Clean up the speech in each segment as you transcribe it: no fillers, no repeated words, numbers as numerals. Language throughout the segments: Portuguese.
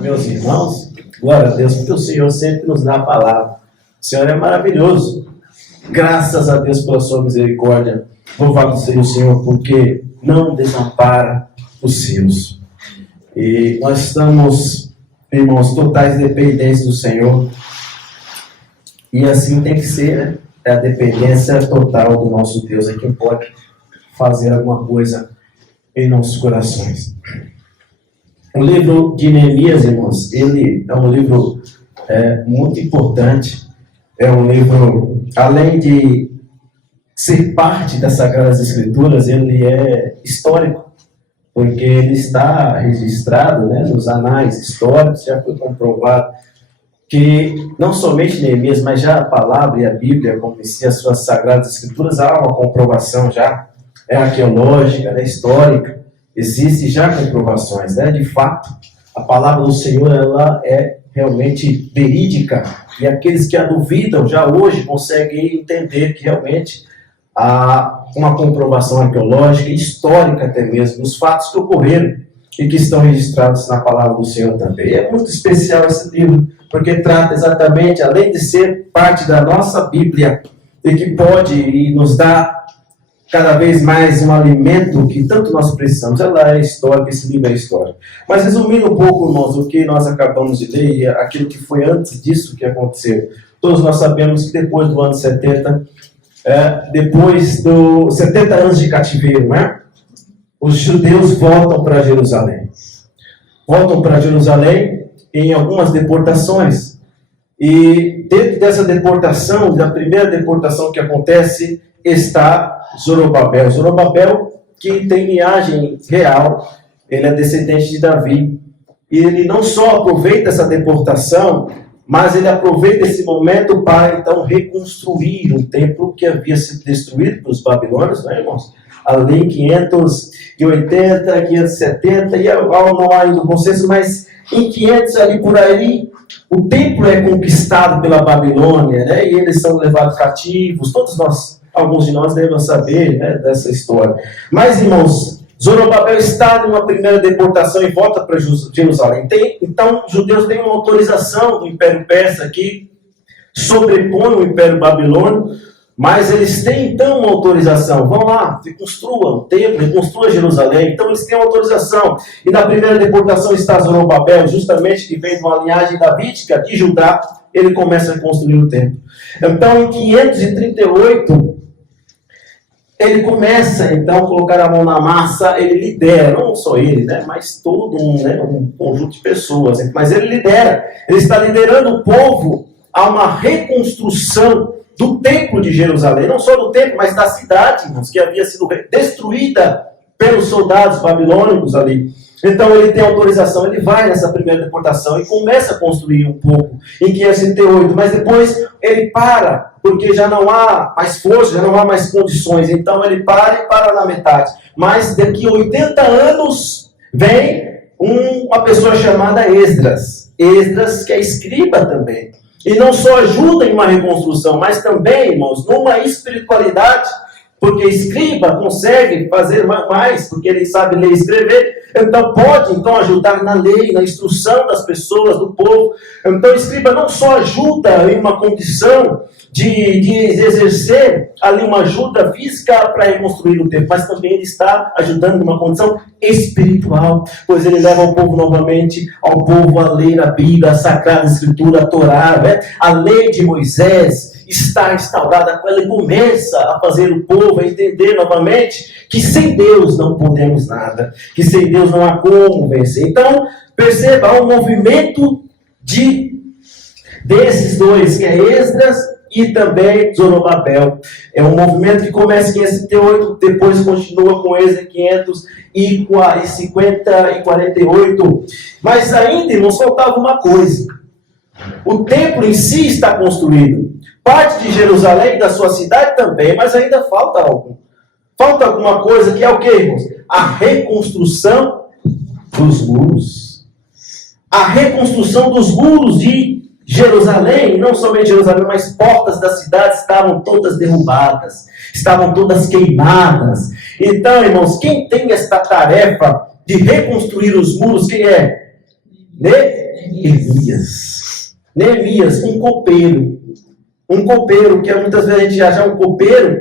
meus irmãos, glória a Deus, porque o Senhor sempre nos dá a palavra. O Senhor é maravilhoso. Graças a Deus pela sua misericórdia. Louvado seja o Senhor, porque não desampara os seus. E nós estamos, irmãos, totais dependentes do Senhor. E assim tem que ser, né? É a dependência total do nosso Deus. É quem pode fazer alguma coisa em nossos corações. O livro de Neemias, irmãos, ele é um livro muito importante. É um livro, além de ser parte das Sagradas Escrituras, ele é histórico, porque ele está registrado, né, nos anais históricos. Já foi comprovado que não somente Neemias, mas já a palavra e a Bíblia, como dizia as suas Sagradas Escrituras, há uma comprovação já, arqueológica, histórica, existe já comprovações, de fato, a palavra do Senhor, ela é realmente verídica, e aqueles que a duvidam já hoje conseguem entender que realmente há uma comprovação arqueológica e histórica até mesmo dos fatos que ocorreram e que estão registrados na palavra do Senhor também. É muito especial esse livro, porque trata exatamente, além de ser parte da nossa Bíblia, e que pode e nos dá cada vez mais um alimento que tanto nós precisamos. Ela é histórica, esse livro é histórico. Mas resumindo um pouco, irmãos, o que nós acabamos de ler e aquilo que foi antes disso que aconteceu. Todos nós sabemos que depois do ano 70, depois dos 70 anos de cativeiro, os judeus voltam para Jerusalém. Voltam para Jerusalém em algumas deportações. E dentro dessa deportação, da primeira deportação que acontece, está Zorobabel. Zorobabel, que tem linhagem real, ele é descendente de Davi. E ele não só aproveita essa deportação, mas ele aproveita esse momento para, então, reconstruir um templo que havia sido destruído pelos babilônios, irmãos? Ali em 580, 570, e não há ainda o consenso, mas em 500 ali por aí, o templo é conquistado pela Babilônia, e eles são levados cativos. Todos nós, alguns de nós devem saber, dessa história. Mas, irmãos, Zorobabel está numa primeira deportação e volta para Jerusalém. Então, os judeus têm uma autorização do Império Persa que sobrepõe o Império Babilônio, mas eles têm, então, uma autorização. Vão lá, reconstrua o templo, reconstrua Jerusalém. Então, eles têm uma autorização. E na primeira deportação está Zorobabel, justamente que vem de uma linhagem davídica de Judá, ele começa a construir o templo. Então, em 538, ele começa, então, a colocar a mão na massa, ele lidera, não só ele, mas todo um conjunto de pessoas, mas ele lidera, ele está liderando o povo a uma reconstrução do templo de Jerusalém, não só do templo, mas da cidade, que havia sido destruída pelos soldados babilônicos ali. Então ele tem autorização, ele vai nessa primeira deportação e começa a construir um pouco em 538, mas depois ele para, porque já não há mais força, já não há mais condições. Então ele para e para na metade. Mas daqui a 80 anos vem uma pessoa chamada Esdras. Esdras, que é escriba também. E não só ajuda em uma reconstrução, mas também, irmãos, numa espiritualidade, porque escriba consegue fazer mais, porque ele sabe ler e escrever, então pode ajudar na lei, na instrução das pessoas, do povo. Então escriba não só ajuda em uma condição de exercer ali uma ajuda física para reconstruir o templo, mas também ele está ajudando numa condição espiritual, pois ele leva o povo novamente, ao povo a ler a Bíblia, a Sagrada Escritura, a Torá, a lei de Moisés está instaurada com ela e começa a fazer o povo a entender novamente que sem Deus não podemos nada, que sem Deus não há como vencer. Então, perceba, há um movimento desses dois, que é Esdras e também Zorobabel. É um movimento que começa em 538, depois continua com Esdras em 550 e 48. Mas ainda, irmãos, faltava uma coisa. O templo em si está construído. Parte de Jerusalém, da sua cidade também, mas ainda falta algo. Falta alguma coisa que é o que, irmãos? A reconstrução dos muros. A reconstrução dos muros de Jerusalém, não somente Jerusalém, mas portas da cidade estavam todas derrubadas, estavam todas queimadas. Então, irmãos, quem tem esta tarefa de reconstruir os muros, quem é? Neemias. Neemias, um copeiro. Um copeiro, que muitas vezes a gente acha um copeiro,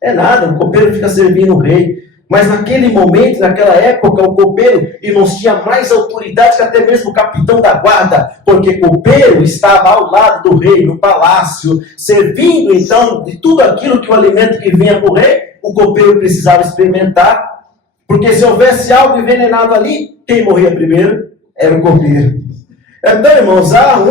é nada, o copeiro fica servindo o rei. Mas naquele momento, naquela época, o copeiro, irmãos, tinha mais autoridade que até mesmo o capitão da guarda, porque copeiro estava ao lado do rei, no palácio, servindo então de tudo aquilo que o alimento que vinha para o rei, o copeiro precisava experimentar, porque se houvesse algo envenenado ali, quem morria primeiro era o copeiro. Então, irmãos, há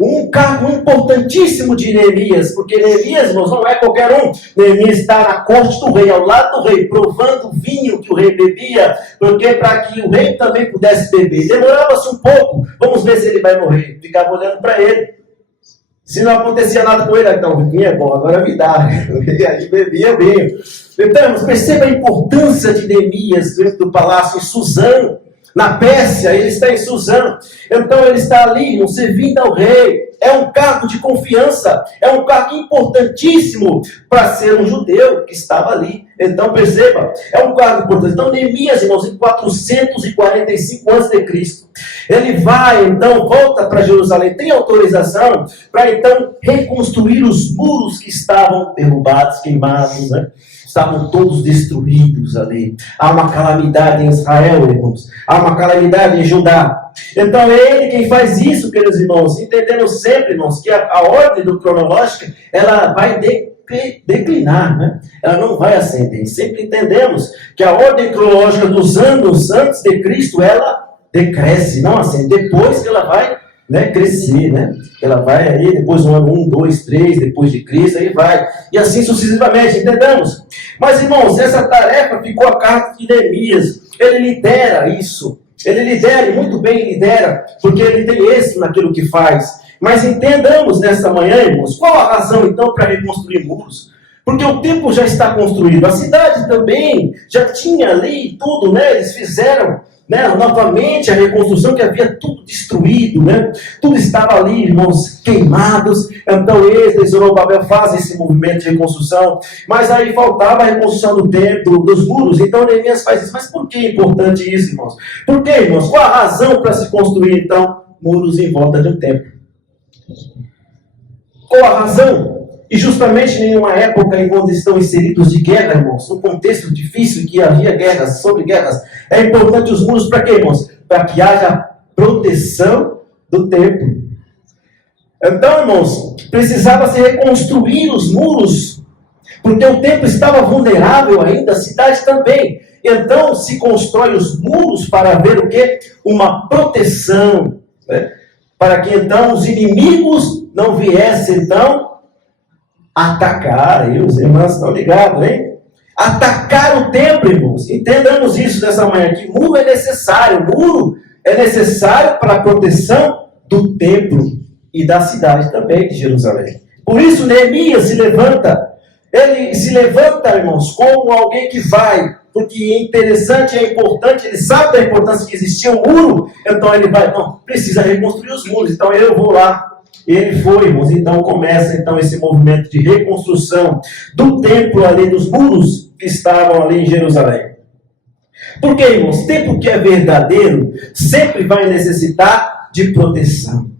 um cargo importantíssimo de Neemias, porque Neemias, irmãos, não é qualquer um. Neemias está na corte do rei, ao lado do rei, provando o vinho que o rei bebia, porque para que o rei também pudesse beber. Demorava-se um pouco, vamos ver se ele vai morrer. Ficava olhando para ele. Se não acontecia nada com ele, então, o vinho é bom, agora me dá. Ele bebia vinho. Então, perceba a importância de Neemias dentro do palácio em Suzano. Na Pérsia, ele está em Suzano. Então ele está ali, servindo ao rei. É um cargo de confiança. É um cargo importantíssimo para ser um judeu que estava ali. Então perceba, é um cargo importante. Então Neemias, irmãos, em 445 a.C., ele vai, então, volta para Jerusalém. Tem autorização para, então, reconstruir os muros que estavam derrubados, queimados, né? Estavam todos destruídos ali. Há uma calamidade em Israel, irmãos. Há uma calamidade em Judá. Então é ele quem faz isso, queridos irmãos. Entendendo sempre, irmãos, que a ordem do cronológica, ela vai declinar, né? Ela não vai ascender. Sempre entendemos que a ordem cronológica dos anos antes de Cristo, ela decresce, não ascende. Depois que ela vai, né, crescer, né? Ela vai aí, depois do ano 1, 2, 3, depois de Cristo, aí vai. E assim sucessivamente, entendemos? Mas, irmãos, essa tarefa ficou a cargo de Neemias. Ele lidera isso. Ele lidera, e muito bem lidera, porque ele tem êxito naquilo que faz. Mas entendamos nessa manhã, irmãos, qual a razão, então, para reconstruir muros? Porque o templo já está construído. A cidade também já tinha ali tudo, né? Eles fizeram, né, novamente a reconstrução, que havia tudo destruído, né? Tudo estava ali, irmãos, queimados. Então Esdras e Zorobabel fazem esse movimento de reconstrução, mas aí faltava a reconstrução do templo, dos muros. Então Neemias faz isso. Mas por que é importante isso, irmãos? Por que, irmãos? Qual a razão para se construir, então, muros em volta de um templo? Qual a razão? E justamente em uma época em que estão inseridos de guerra, irmãos, num contexto difícil que havia guerras, sobre guerras, é importante os muros para quê, irmãos? Para que haja proteção do templo. Então, irmãos, precisava se reconstruir os muros, porque o templo estava vulnerável ainda, a cidade também. Então, se constrói os muros para haver o quê? Uma proteção, né? Para que então os inimigos não viessem, então, atacar. Aí os irmãos estão ligados, hein? Atacar o templo, irmãos. Entendamos isso nessa manhã, que muro é necessário. Muro é necessário para a proteção do templo e da cidade também de Jerusalém. Por isso Neemias se levanta. Ele se levanta, irmãos, como alguém que vai, porque é interessante, é importante, ele sabe da importância que existia um muro, então ele vai, não, precisa reconstruir os muros, então eu vou lá. Ele foi, irmãos, então começa então esse movimento de reconstrução do templo ali, dos muros que estavam ali em Jerusalém. Porque, irmãos, templo que é verdadeiro sempre vai necessitar de proteção.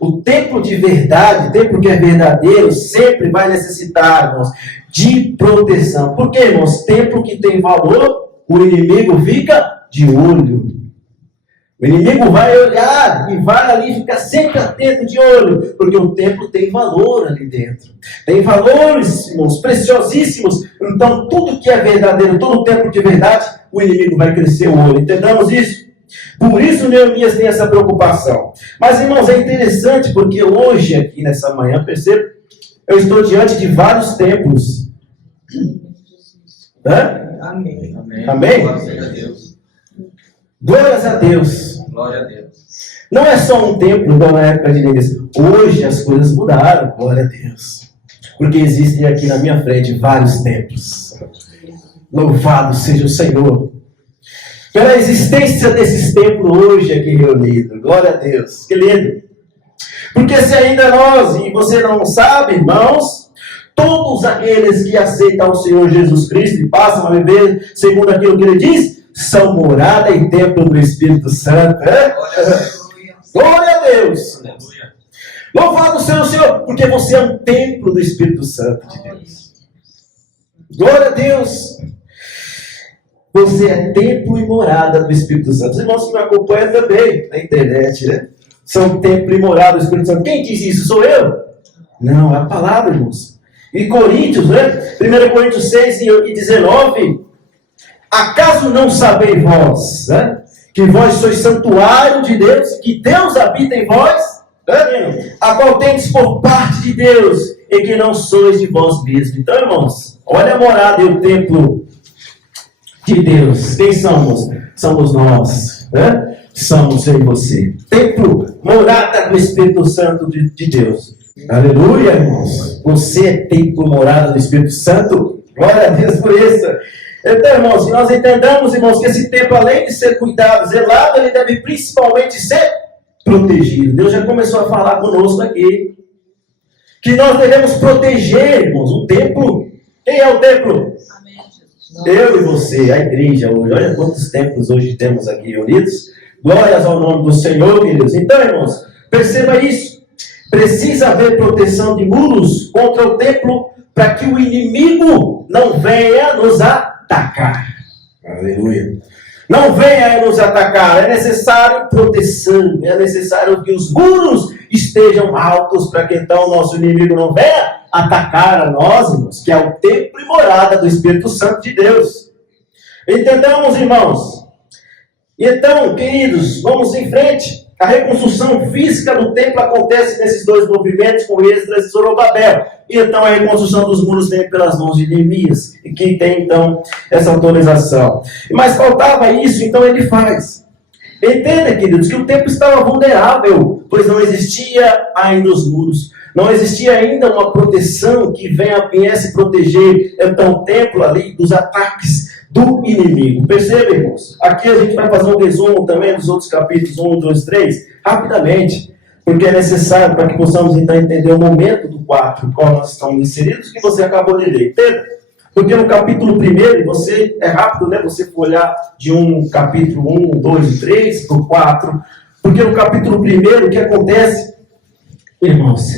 O templo de verdade, o templo que é verdadeiro, sempre vai necessitar, irmãos, de proteção. Porque, irmãos, templo que tem valor, o inimigo fica de olho. O inimigo vai olhar e vai ali ficar sempre atento de olho, porque o templo tem valor ali dentro. Tem valores, irmãos, preciosíssimos. Então, tudo que é verdadeiro, todo templo de verdade, o inimigo vai crescer o olho. Entendamos isso? Por isso Neemias tem essa preocupação. Mas, irmãos, é interessante porque hoje, aqui nessa manhã, percebo, eu estou diante de vários templos. Amém. Amém? Glória a Deus. Glórias a Deus. Glória a Deus. Não é só um templo igual na época de Neemias. Hoje as coisas mudaram, glória a Deus. Porque existem aqui na minha frente vários templos. Louvado seja o Senhor pela existência desses templos hoje aqui reunidos. Glória a Deus. Que lindo. Porque se ainda nós, e você não sabe, irmãos, todos aqueles que aceitam o Senhor Jesus Cristo e passam a viver segundo aquilo que Ele diz, são morada e templo do Espírito Santo. Glória a Deus. Aleluia. Louvado seja o Senhor, porque você é um templo do Espírito Santo de Deus. Glória a Deus. Você é templo e morada do Espírito Santo. Os irmãos que me acompanham também na internet, né? São templo e morada do Espírito Santo. Quem diz isso? Sou eu? Não, é a palavra, irmãos. E Coríntios, né? 1 Coríntios 6 e 19. Acaso não sabeis vós, né? Que vós sois santuário de Deus, que Deus habita em vós, né? A qual tendes por parte de Deus, e que não sois de vós mesmos. Então, irmãos, olha a morada e o templo de Deus. Quem somos? Somos nós, né? Somos eu e você. Templo, morada do Espírito Santo de Deus. Aleluia, irmãos. Você é templo, morada do Espírito Santo. Glória a Deus por isso. Então, irmãos, nós entendamos, irmãos, que esse templo, além de ser cuidado, zelado, ele deve principalmente ser protegido. Deus já começou a falar conosco aqui. Que nós devemos proteger, irmãos, o templo. Quem é o templo? Eu e você, a igreja hoje. Olha quantos templos hoje temos aqui unidos. Glórias ao nome do Senhor, queridos. Então, irmãos, perceba isso. Precisa haver proteção de muros contra o templo para que o inimigo não venha nos atacar. Aleluia. Não venha nos atacar. É necessário proteção. É necessário que os muros estejam altos para que então o nosso inimigo não venha atacar a nós, irmãos, que é o templo e morada do Espírito Santo de Deus. Entendamos, irmãos? Então, queridos, vamos em frente. A reconstrução física do templo acontece nesses dois movimentos, com Esdras e Zorobabel. E então a reconstrução dos muros vem pelas mãos de Neemias, e que tem então essa autorização. Mas faltava isso, então ele faz. Entenda, queridos, que o templo estava vulnerável, pois não existia ainda os muros. Não existia ainda uma proteção que viesse proteger então o templo ali dos ataques do inimigo. Perceba, irmãos? Aqui a gente vai fazer um resumo também dos outros capítulos 1, 2, 3, rapidamente, porque é necessário para que possamos então entender o momento do 4, qual nós estamos inseridos, que você acabou de ler. Entenda? Porque no capítulo 1, você, é rápido, né? Você for olhar de um capítulo 1, 2 e 3 para o 4, porque no capítulo 1, o que acontece, irmãos?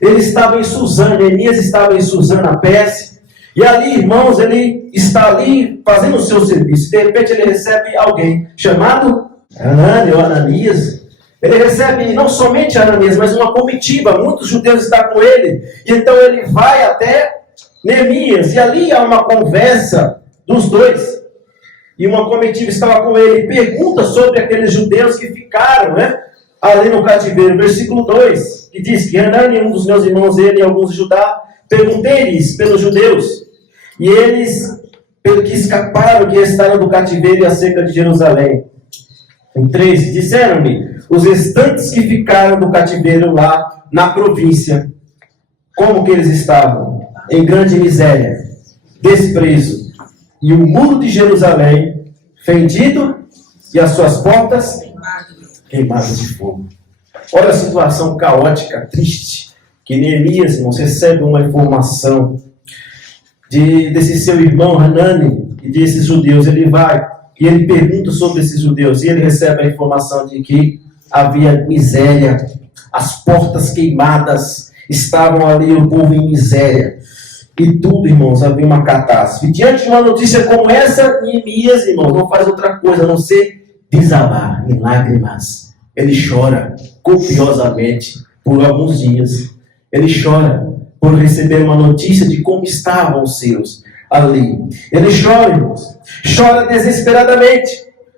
Ele estava em Suzã, Neemias estava em Suzã, na Pérsia, e ali, irmãos, ele está ali fazendo o seu serviço. De repente ele recebe alguém chamado Ananias. Ele recebe não somente Ananias, mas uma comitiva. Muitos judeus estão com ele. E então ele vai até Neemias. E ali há uma conversa dos dois. E uma comitiva estava com ele. E pergunta sobre aqueles judeus que ficaram, né, ali no cativeiro. Versículo 2, que diz que Hanani, um dos meus irmãos, ele e alguns de Judá, perguntei-lhes pelos judeus, e eles, pelo que escaparam, que estavam do cativeiro e acerca de Jerusalém. Em 3, disseram-me, os restantes que ficaram do cativeiro lá na província, como que eles estavam? Em grande miséria, desprezo, e o muro de Jerusalém fendido, e as suas portas queimadas de fogo. Olha a situação caótica, triste, que Neemias, irmãos, recebe uma informação desse seu irmão Hanani e desses judeus. Ele vai e ele pergunta sobre esses judeus, e ele recebe a informação de que havia miséria, as portas queimadas, estavam ali o povo em miséria, e tudo, irmãos, havia uma catástrofe. Diante de uma notícia como essa, Neemias, irmãos, não faz outra coisa a não ser desabar em lágrimas. Ele chora copiosamente por alguns dias. Ele chora por receber uma notícia de como estavam os seus ali. Ele chora, irmãos. Chora desesperadamente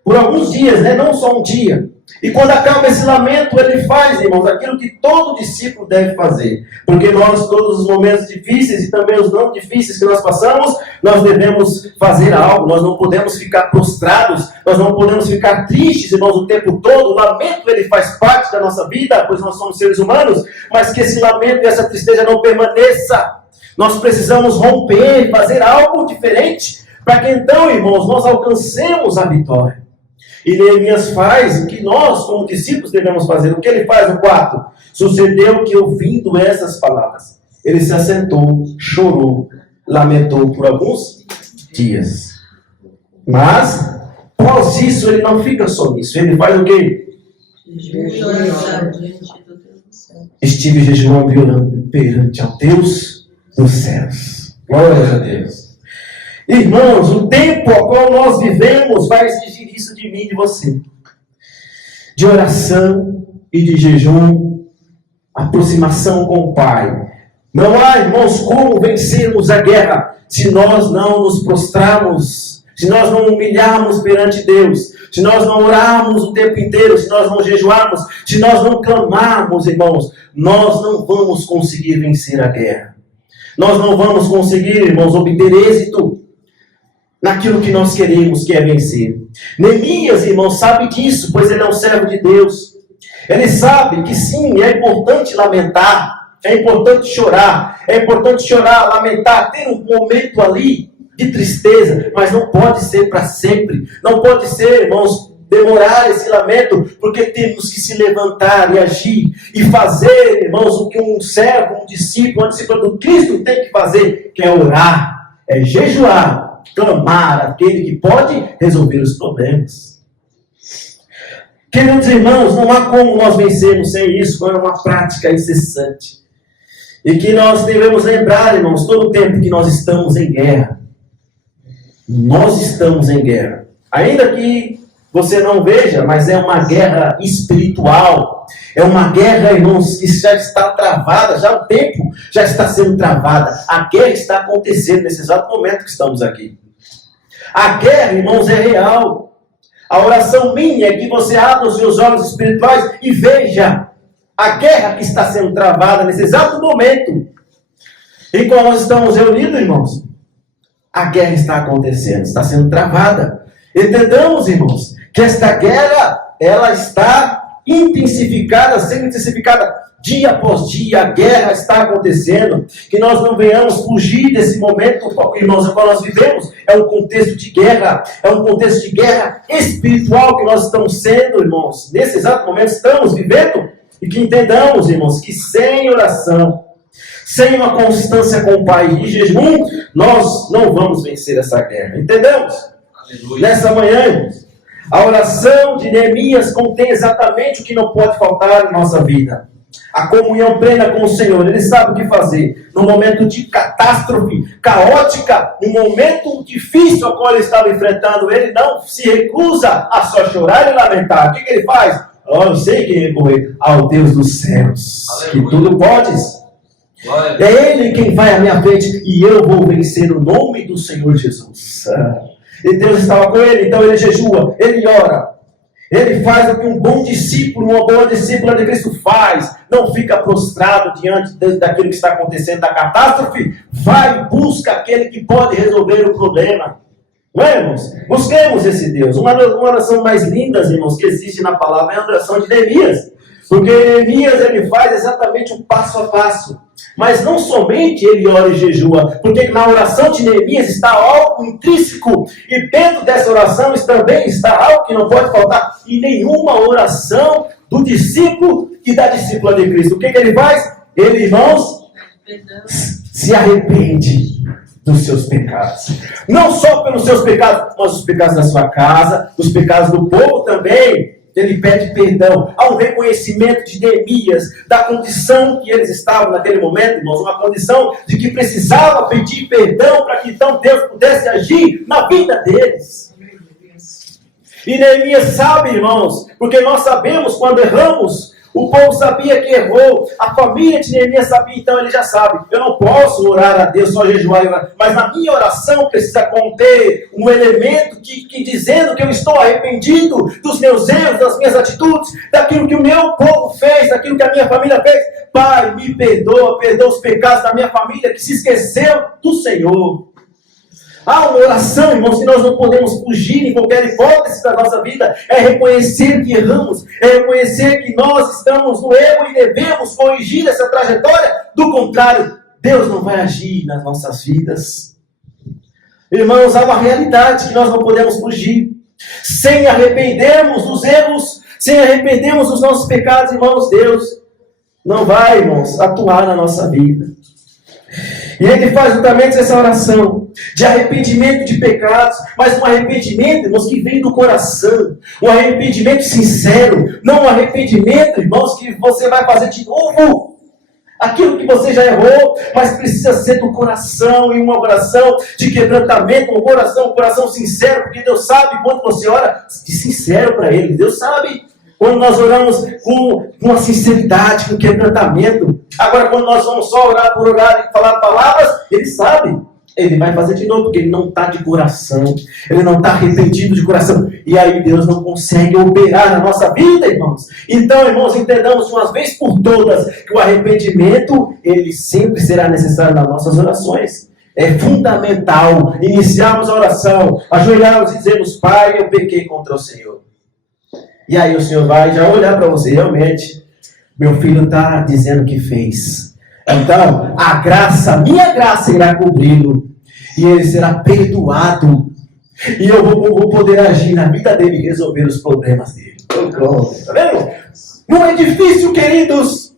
por alguns dias, né? Não só um dia. E quando acaba esse lamento, ele faz, irmãos, aquilo que todo discípulo deve fazer. Porque nós, todos os momentos difíceis e também os não difíceis que nós passamos, nós devemos fazer algo. Nós não podemos ficar prostrados, nós não podemos ficar tristes, irmãos, o tempo todo. O lamento, ele faz parte da nossa vida, pois nós somos seres humanos, mas que esse lamento e essa tristeza não permaneça. Nós precisamos romper, fazer algo diferente, para que então, irmãos, nós alcancemos a vitória. E Neemias faz o que nós, como discípulos, devemos fazer. O que ele faz no 4? Sucedeu que, ouvindo essas palavras, ele se assentou, chorou, lamentou por alguns dias. Mas, após isso, ele não fica só nisso. Ele faz o quê? Estive jejuando e orando perante ao Deus dos céus. Glória a Deus. Irmãos, o tempo ao qual nós vivemos vai exigir isso de mim e de você. De oração e de jejum, aproximação com o Pai. Não há, irmãos, como vencermos a guerra se nós não nos prostrarmos, se nós não humilharmos perante Deus, se nós não orarmos o tempo inteiro, se nós não jejuarmos, se nós não clamarmos, irmãos, nós não vamos conseguir vencer a guerra. Nós não vamos conseguir, irmãos, obter êxito naquilo que nós queremos, que é vencer. Neemias, irmãos, sabe disso, pois ele é um servo de Deus. Ele sabe que sim, é importante lamentar, é importante chorar, lamentar, ter um momento ali de tristeza, mas não pode ser para sempre. Não pode ser, irmãos, demorar esse lamento, porque temos que se levantar e agir e fazer, irmãos, o que um servo, um discípulo do Cristo tem que fazer, que é orar, é jejuar, clamar aquele que pode resolver os problemas. Queridos irmãos, não há como nós vencermos sem isso, é uma prática incessante. E que nós devemos lembrar, irmãos, todo o tempo que nós estamos em guerra. Nós estamos em guerra. Ainda que você não veja, mas é uma guerra espiritual. É uma guerra, irmãos, que já está travada, já o tempo já está sendo travada. A guerra está acontecendo nesse exato momento que estamos aqui. A guerra, irmãos, é real. A oração minha é que você abra os seus olhos espirituais e veja a guerra que está sendo travada nesse exato momento. E quando nós estamos reunidos, irmãos, a guerra está acontecendo, está sendo travada. Entendamos, irmãos, que esta guerra, ela está intensificada, sendo intensificada dia após dia. A guerra está acontecendo. Que nós não venhamos fugir desse momento, irmãos, no qual nós vivemos. É um contexto de guerra, é um contexto de guerra espiritual que nós estamos sendo, irmãos. Nesse exato momento estamos vivendo. E que entendamos, irmãos, que sem oração, sem uma constância com o Pai e jejum, nós não vamos vencer essa guerra. Entendemos? Aleluia. Nessa manhã, irmãos, a oração de Neemias contém exatamente o que não pode faltar na nossa vida. A comunhão plena com o Senhor. Ele sabe o que fazer. No momento de catástrofe, caótica, no momento difícil ao qual ele estava enfrentando, ele não se recusa a só chorar e lamentar. O que ele faz? Eu sei quem recorrer ao Deus dos céus, aleluia, que tudo podes. Glória. É Ele quem vai à minha frente e eu vou vencer o nome do Senhor Jesus. E Deus estava com ele, então ele jejua, ele ora, ele faz o que um bom discípulo, uma boa discípula de Cristo faz. Não fica prostrado diante daquilo que está acontecendo, da catástrofe. Vai e busca aquele que pode resolver o problema. Não é, irmãos? Busquemos esse Deus. Uma das orações mais lindas, irmãos, que existe na palavra é a oração de Neemias. Porque Neemias, ele faz exatamente o passo a passo. Mas não somente ele ora e jejua, porque na oração de Neemias está algo intrínseco. E dentro dessa oração também está algo que não pode faltar em nenhuma oração do discípulo e da discípula de Cristo. O que ele faz? Ele, irmãos, se arrepende dos seus pecados. Não só pelos seus pecados, mas os pecados da sua casa, os pecados do povo também. Ele pede perdão. Há um reconhecimento de Neemias da condição que eles estavam naquele momento, irmãos. Uma condição de que precisava pedir perdão para que então Deus pudesse agir na vida deles. E Neemias sabe, irmãos, porque nós sabemos quando erramos. O povo sabia que errou, a família de Neemias sabia, então ele já sabe. Eu não posso orar a Deus, só jejuar e orar, mas na minha oração precisa conter um elemento que dizendo que eu estou arrependido dos meus erros, das minhas atitudes, daquilo que o meu povo fez, daquilo que a minha família fez. Pai, me perdoa os pecados da minha família que se esqueceu do Senhor. Há uma oração, irmãos, que nós não podemos fugir em qualquer hipótese da nossa vida. É reconhecer que erramos, é reconhecer que nós estamos no erro e devemos corrigir essa trajetória. Do contrário, Deus não vai agir nas nossas vidas. Irmãos, há uma realidade que nós não podemos fugir. Sem arrependermos dos erros, sem arrependermos dos nossos pecados, irmãos, Deus não vai, irmãos, atuar na nossa vida. E ele faz justamente essa oração de arrependimento de pecados, mas um arrependimento, irmãos, que vem do coração, um arrependimento sincero, não um arrependimento, irmãos, que você vai fazer de novo aquilo que você já errou, mas precisa ser do coração, e uma oração de quebrantamento, um coração sincero, porque Deus sabe quando você ora de sincero para Ele, Deus sabe quando nós oramos com a sinceridade, com quebrantamento. Agora, quando nós vamos só orar por orar e falar palavras, Ele sabe, Ele vai fazer de novo, porque Ele não está de coração, Ele não está arrependido de coração, e aí Deus não consegue operar na nossa vida, irmãos. Então, irmãos, entendamos de uma vez por todas que o arrependimento, ele sempre será necessário nas nossas orações. É fundamental iniciarmos a oração, ajoelharmos e dizermos: Pai, eu pequei contra o Senhor. E aí o Senhor vai já olhar para você: realmente, meu filho está dizendo que fez. Então, a minha graça irá cobri-lo, e ele será perdoado, e eu vou poder agir na vida dele e resolver os problemas dele. Está vendo? Não é difícil, queridos.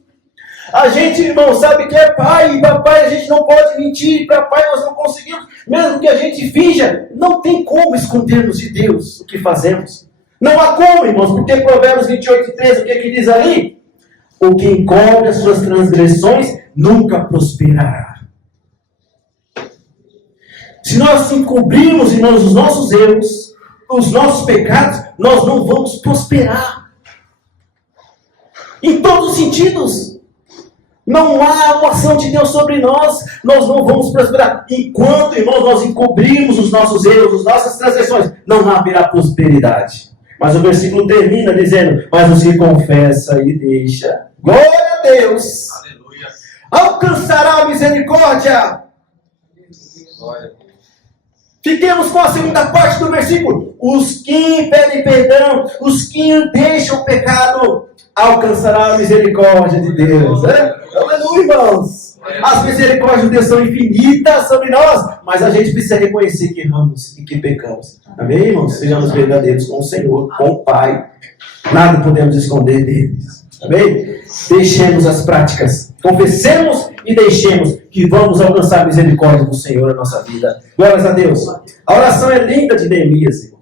A gente, irmão, sabe que é pai, e papai a gente não pode mentir, papai nós não conseguimos, mesmo que a gente finja, não tem como escondermos de Deus o que fazemos. Não há como, irmãos, porque Provérbios 28:13, o que diz ali? O que encobre as suas transgressões nunca prosperará. Se nós encobrirmos, irmãos, os nossos erros, os nossos pecados, nós não vamos prosperar. Em todos os sentidos. Não há uma ação de Deus sobre nós não vamos prosperar. Enquanto, irmãos, nós encobrimos os nossos erros, as nossas transgressões, não haverá prosperidade. Mas o versículo termina dizendo: mas o que confessa e deixa, glória a Deus, aleluia, alcançará a misericórdia. Glória. Fiquemos com a segunda parte do versículo: os que pedem perdão, os que deixam o pecado, alcançará a misericórdia de Deus. Aleluia, irmãos. As misericórdias de Deus são infinitas sobre nós, mas a gente precisa reconhecer que erramos e que pecamos. Amém, irmãos? Sejamos verdadeiros com o Senhor, com o Pai. Nada podemos esconder deles. Amém? Deixemos as práticas. Confessemos e deixemos que vamos alcançar a misericórdia do Senhor na nossa vida. Glórias a Deus. A oração é linda de Neemias, irmãos.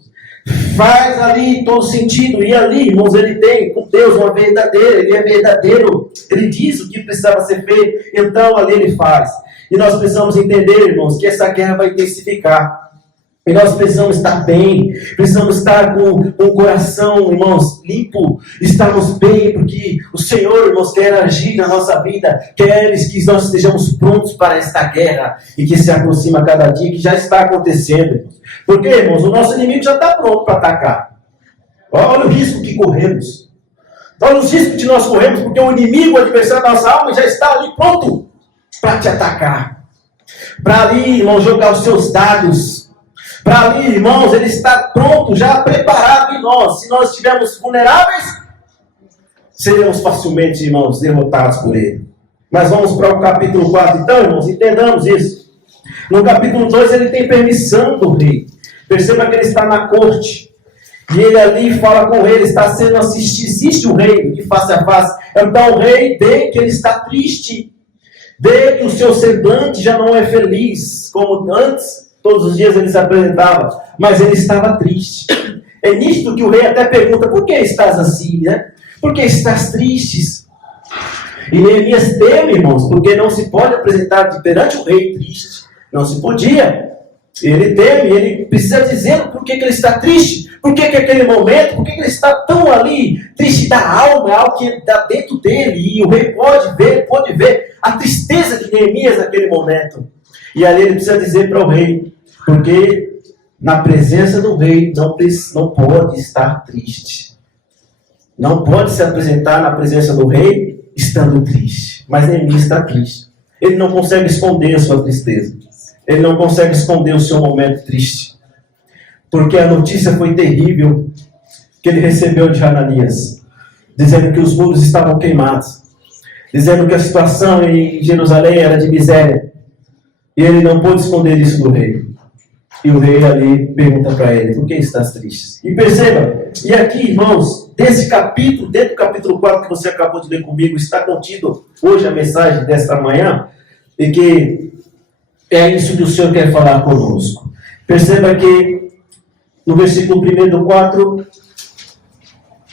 Faz ali todo sentido. E ali, irmãos, ele tem com Deus uma verdadeira. Ele é verdadeiro. Ele diz o que precisava ser feito. Então ali ele faz. E nós precisamos entender, irmãos, que essa guerra vai intensificar. E nós precisamos estar bem, precisamos estar com o coração, irmãos, limpo, estarmos bem, porque o Senhor, irmãos, quer agir na nossa vida, quer que nós estejamos prontos para esta guerra, e que se aproxima a cada dia, que já está acontecendo, irmãos. Porque, irmãos, o nosso inimigo já está pronto para atacar. Olha o risco que corremos. Olha os riscos que nós corremos, porque o inimigo, o adversário da nossa alma, já está ali pronto para te atacar. Para ali, irmãos, jogar os seus dados. Para ali, irmãos, ele está pronto, já preparado em nós. Se nós estivermos vulneráveis, seremos facilmente, irmãos, derrotados por ele. Mas vamos para o capítulo 4. Então, irmãos, entendamos isso. No capítulo 2, ele tem permissão do rei. Perceba que ele está na corte. E ele ali fala com o rei, ele está sendo assistido. Existe o rei de face a face. Então o rei vê que ele está triste. Vê que o seu semblante já não é feliz, como antes. Todos os dias ele se apresentava, mas ele estava triste. É nisto que o rei até pergunta: por que estás assim, né? Por que estás tristes? E Neemias teme, irmãos, porque não se pode apresentar perante o rei triste. Não se podia. Ele teme, ele precisa dizer por que ele está triste. Por que aquele momento, por que ele está tão ali, triste da alma, é algo que está dentro dele. E o rei pode ver a tristeza de Neemias naquele momento. E ali ele precisa dizer para o rei, porque na presença do rei não pode estar triste. Não pode se apresentar na presença do rei estando triste. Mas Neemias está triste. Ele não consegue esconder a sua tristeza. Ele não consegue esconder o seu momento triste. Porque a notícia foi terrível que ele recebeu de Hananias, dizendo que os muros estavam queimados, dizendo que a situação em Jerusalém era de miséria. E ele não pôde esconder isso do rei. E o rei ali pergunta para ele: por que estás triste? E perceba, e aqui, irmãos, desse capítulo, dentro do capítulo 4 que você acabou de ler comigo, está contido hoje a mensagem desta manhã, e que É isso que o Senhor quer falar conosco. Perceba que no versículo 1 do 4,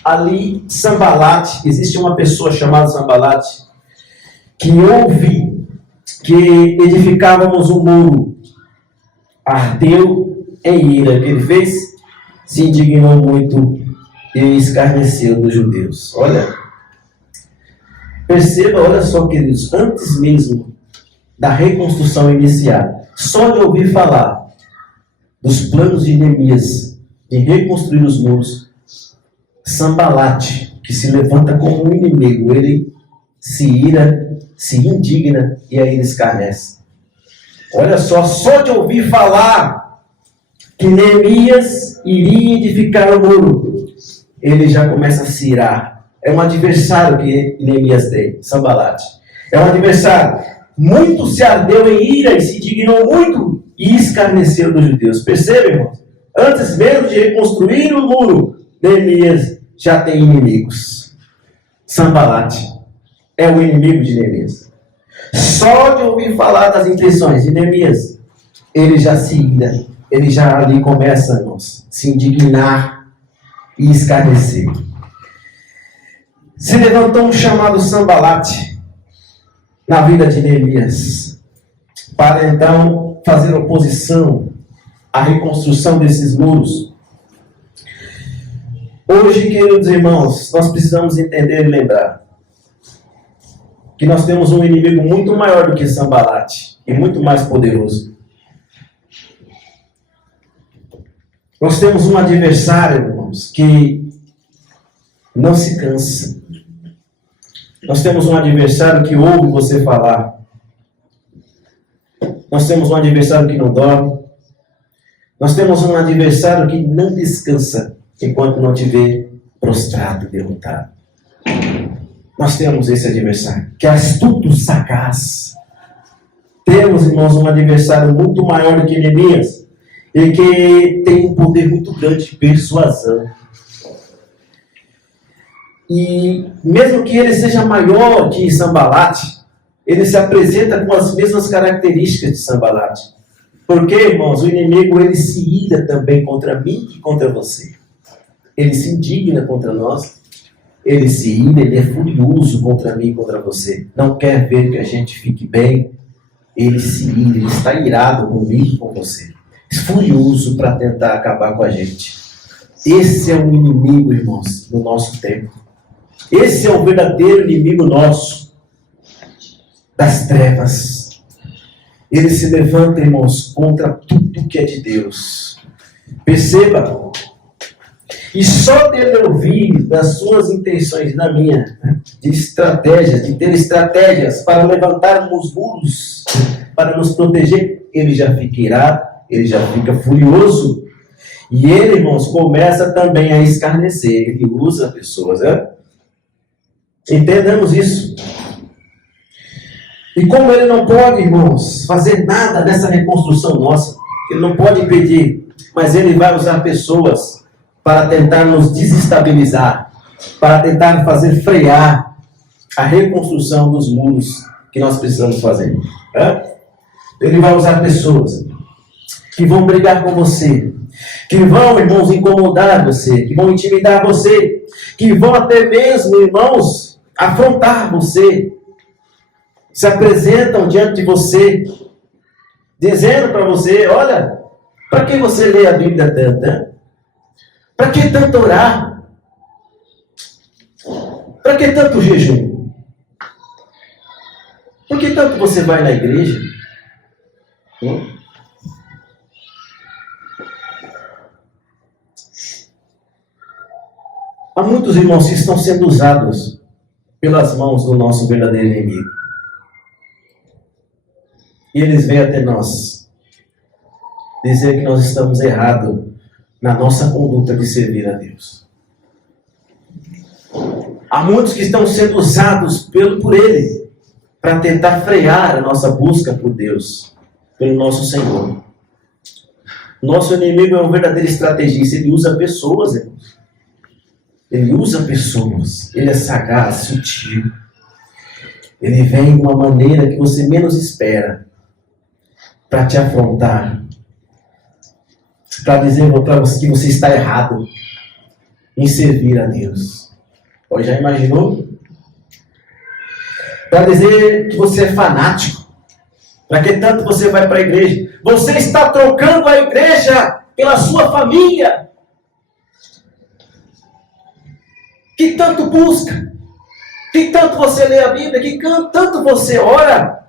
ali, Sambalate, existe uma pessoa chamada Sambalate, que ouve que edificávamos um muro, ardeu em ira. O que ele fez? Se indignou muito e escarneceu dos judeus. Olha, perceba, olha só, queridos, antes mesmo da reconstrução iniciar, só de ouvir falar dos planos de Neemias de reconstruir os muros, Sambalate, que se levanta como um inimigo, ele se ira, se indigna e aí ele escarnece. Olha só de ouvir falar que Neemias iria edificar o muro, ele já começa a se irar. É um adversário que Neemias tem, Sambalate. É um adversário. Muito se ardeu em ira e se indignou muito e escarneceu dos judeus. Percebe, irmãos? Antes mesmo de reconstruir o muro, Neemias já tem inimigos. Sambalate é o inimigo de Neemias. Só de ouvir falar das intenções de Neemias, ele já se ira. Ele já ali começa, irmãos, se indignar e escarnecer. Se levantou um chamado Sambalate na vida de Neemias, para então fazer oposição à reconstrução desses muros. Hoje, queridos irmãos, nós precisamos entender e lembrar que nós temos um inimigo muito maior do que Sambalate e muito mais poderoso. Nós temos um adversário, irmãos, que não se cansa. Nós temos um adversário que ouve você falar. Nós temos um adversário que não dorme. Nós temos um adversário que não descansa enquanto não te vê prostrado, derrotado. Nós temos esse adversário, que é astuto, sagaz. Temos, irmãos, um adversário muito maior do que Neemias, e que tem um poder muito grande de persuasão. E mesmo que ele seja maior que Sambalate, ele se apresenta com as mesmas características de Sambalate. Porque, irmãos, o inimigo ele se ira também contra mim e contra você. Ele se indigna contra nós. Ele se ira, ele é furioso contra mim e contra você. Não quer ver que a gente fique bem. Ele se ira, ele está irado comigo e com você. Furioso para tentar acabar com a gente. Esse é o inimigo, irmãos, no nosso tempo. Esse é o verdadeiro inimigo nosso, das trevas. Ele se levanta, irmãos, contra tudo que é de Deus. Perceba, e só dele ouvir das suas intenções e da minha, de estratégias, de ter estratégias para levantarmos muros, para nos proteger, ele já fica irado, ele já fica furioso. E ele, irmãos, começa também a escarnecer. Ele usa pessoas, né? Entendamos isso. E como ele não pode, irmãos, fazer nada nessa reconstrução nossa, ele não pode impedir, mas ele vai usar pessoas para tentar nos desestabilizar, para tentar fazer frear a reconstrução dos muros que nós precisamos fazer. Ele vai usar pessoas que vão brigar com você, que vão, irmãos, incomodar você, que vão intimidar você, que vão até mesmo, irmãos, afrontar você, se apresentam diante de você, dizendo para você: olha, para que você lê a Bíblia tanto? Para que tanto orar? Para que tanto jejum? Por que tanto você vai na igreja? Há muitos irmãos que estão sendo usados pelas mãos do nosso verdadeiro inimigo. E eles vêm até nós dizer que nós estamos errados na nossa conduta de servir a Deus. Há muitos que estão sendo usados por Ele para tentar frear a nossa busca por Deus, pelo nosso Senhor. Nosso inimigo é um verdadeiro estrategista. Ele usa pessoas, irmãos. Ele usa pessoas. Ele é sagaz, sutil. Ele vem de uma maneira que você menos espera. para te afrontar, para dizer para você que você está errado em servir a Deus. Ou já imaginou? Para dizer que você é fanático. Para que tanto você vai para a igreja? Você está trocando a igreja pela sua família. Que tanto busca? Que tanto você lê a Bíblia? Que tanto você ora?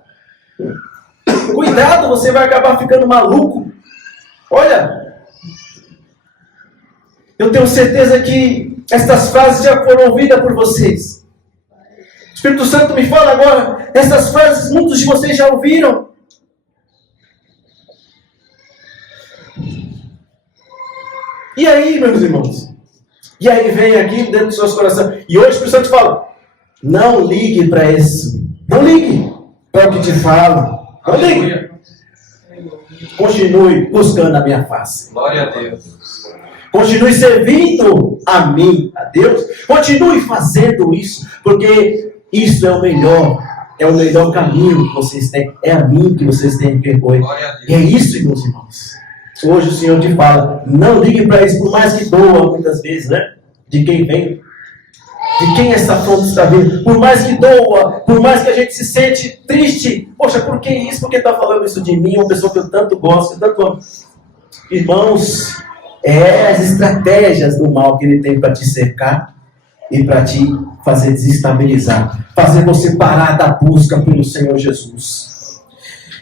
Cuidado, você vai acabar ficando maluco. Olha, eu tenho certeza que estas frases já foram ouvidas por vocês. O Espírito Santo me fala agora, essas frases muitos de vocês já ouviram. E aí, meus irmãos? E aí vem aqui dentro dos seus corações. E hoje o Espírito Santo fala, não ligue para isso. Não ligue para o que te falo. Não ligue. Continue buscando a minha face. Glória a Deus. Continue servindo a mim, a Deus. Continue fazendo isso, porque isso é o melhor caminho que vocês têm. É a mim que vocês têm que percorrer. E é isso, meus irmãos. Hoje o Senhor te fala, não ligue para isso, por mais que doa muitas vezes, né? De quem vem. De quem essa fonte está vindo. Por mais que doa, por mais que a gente se sente triste. Poxa, por que isso? Por que está falando isso de mim? Uma pessoa que eu tanto gosto, tanto amo. Irmãos, as estratégias do mal que ele tem para te cercar e para te fazer desestabilizar. Fazer você parar da busca pelo Senhor Jesus.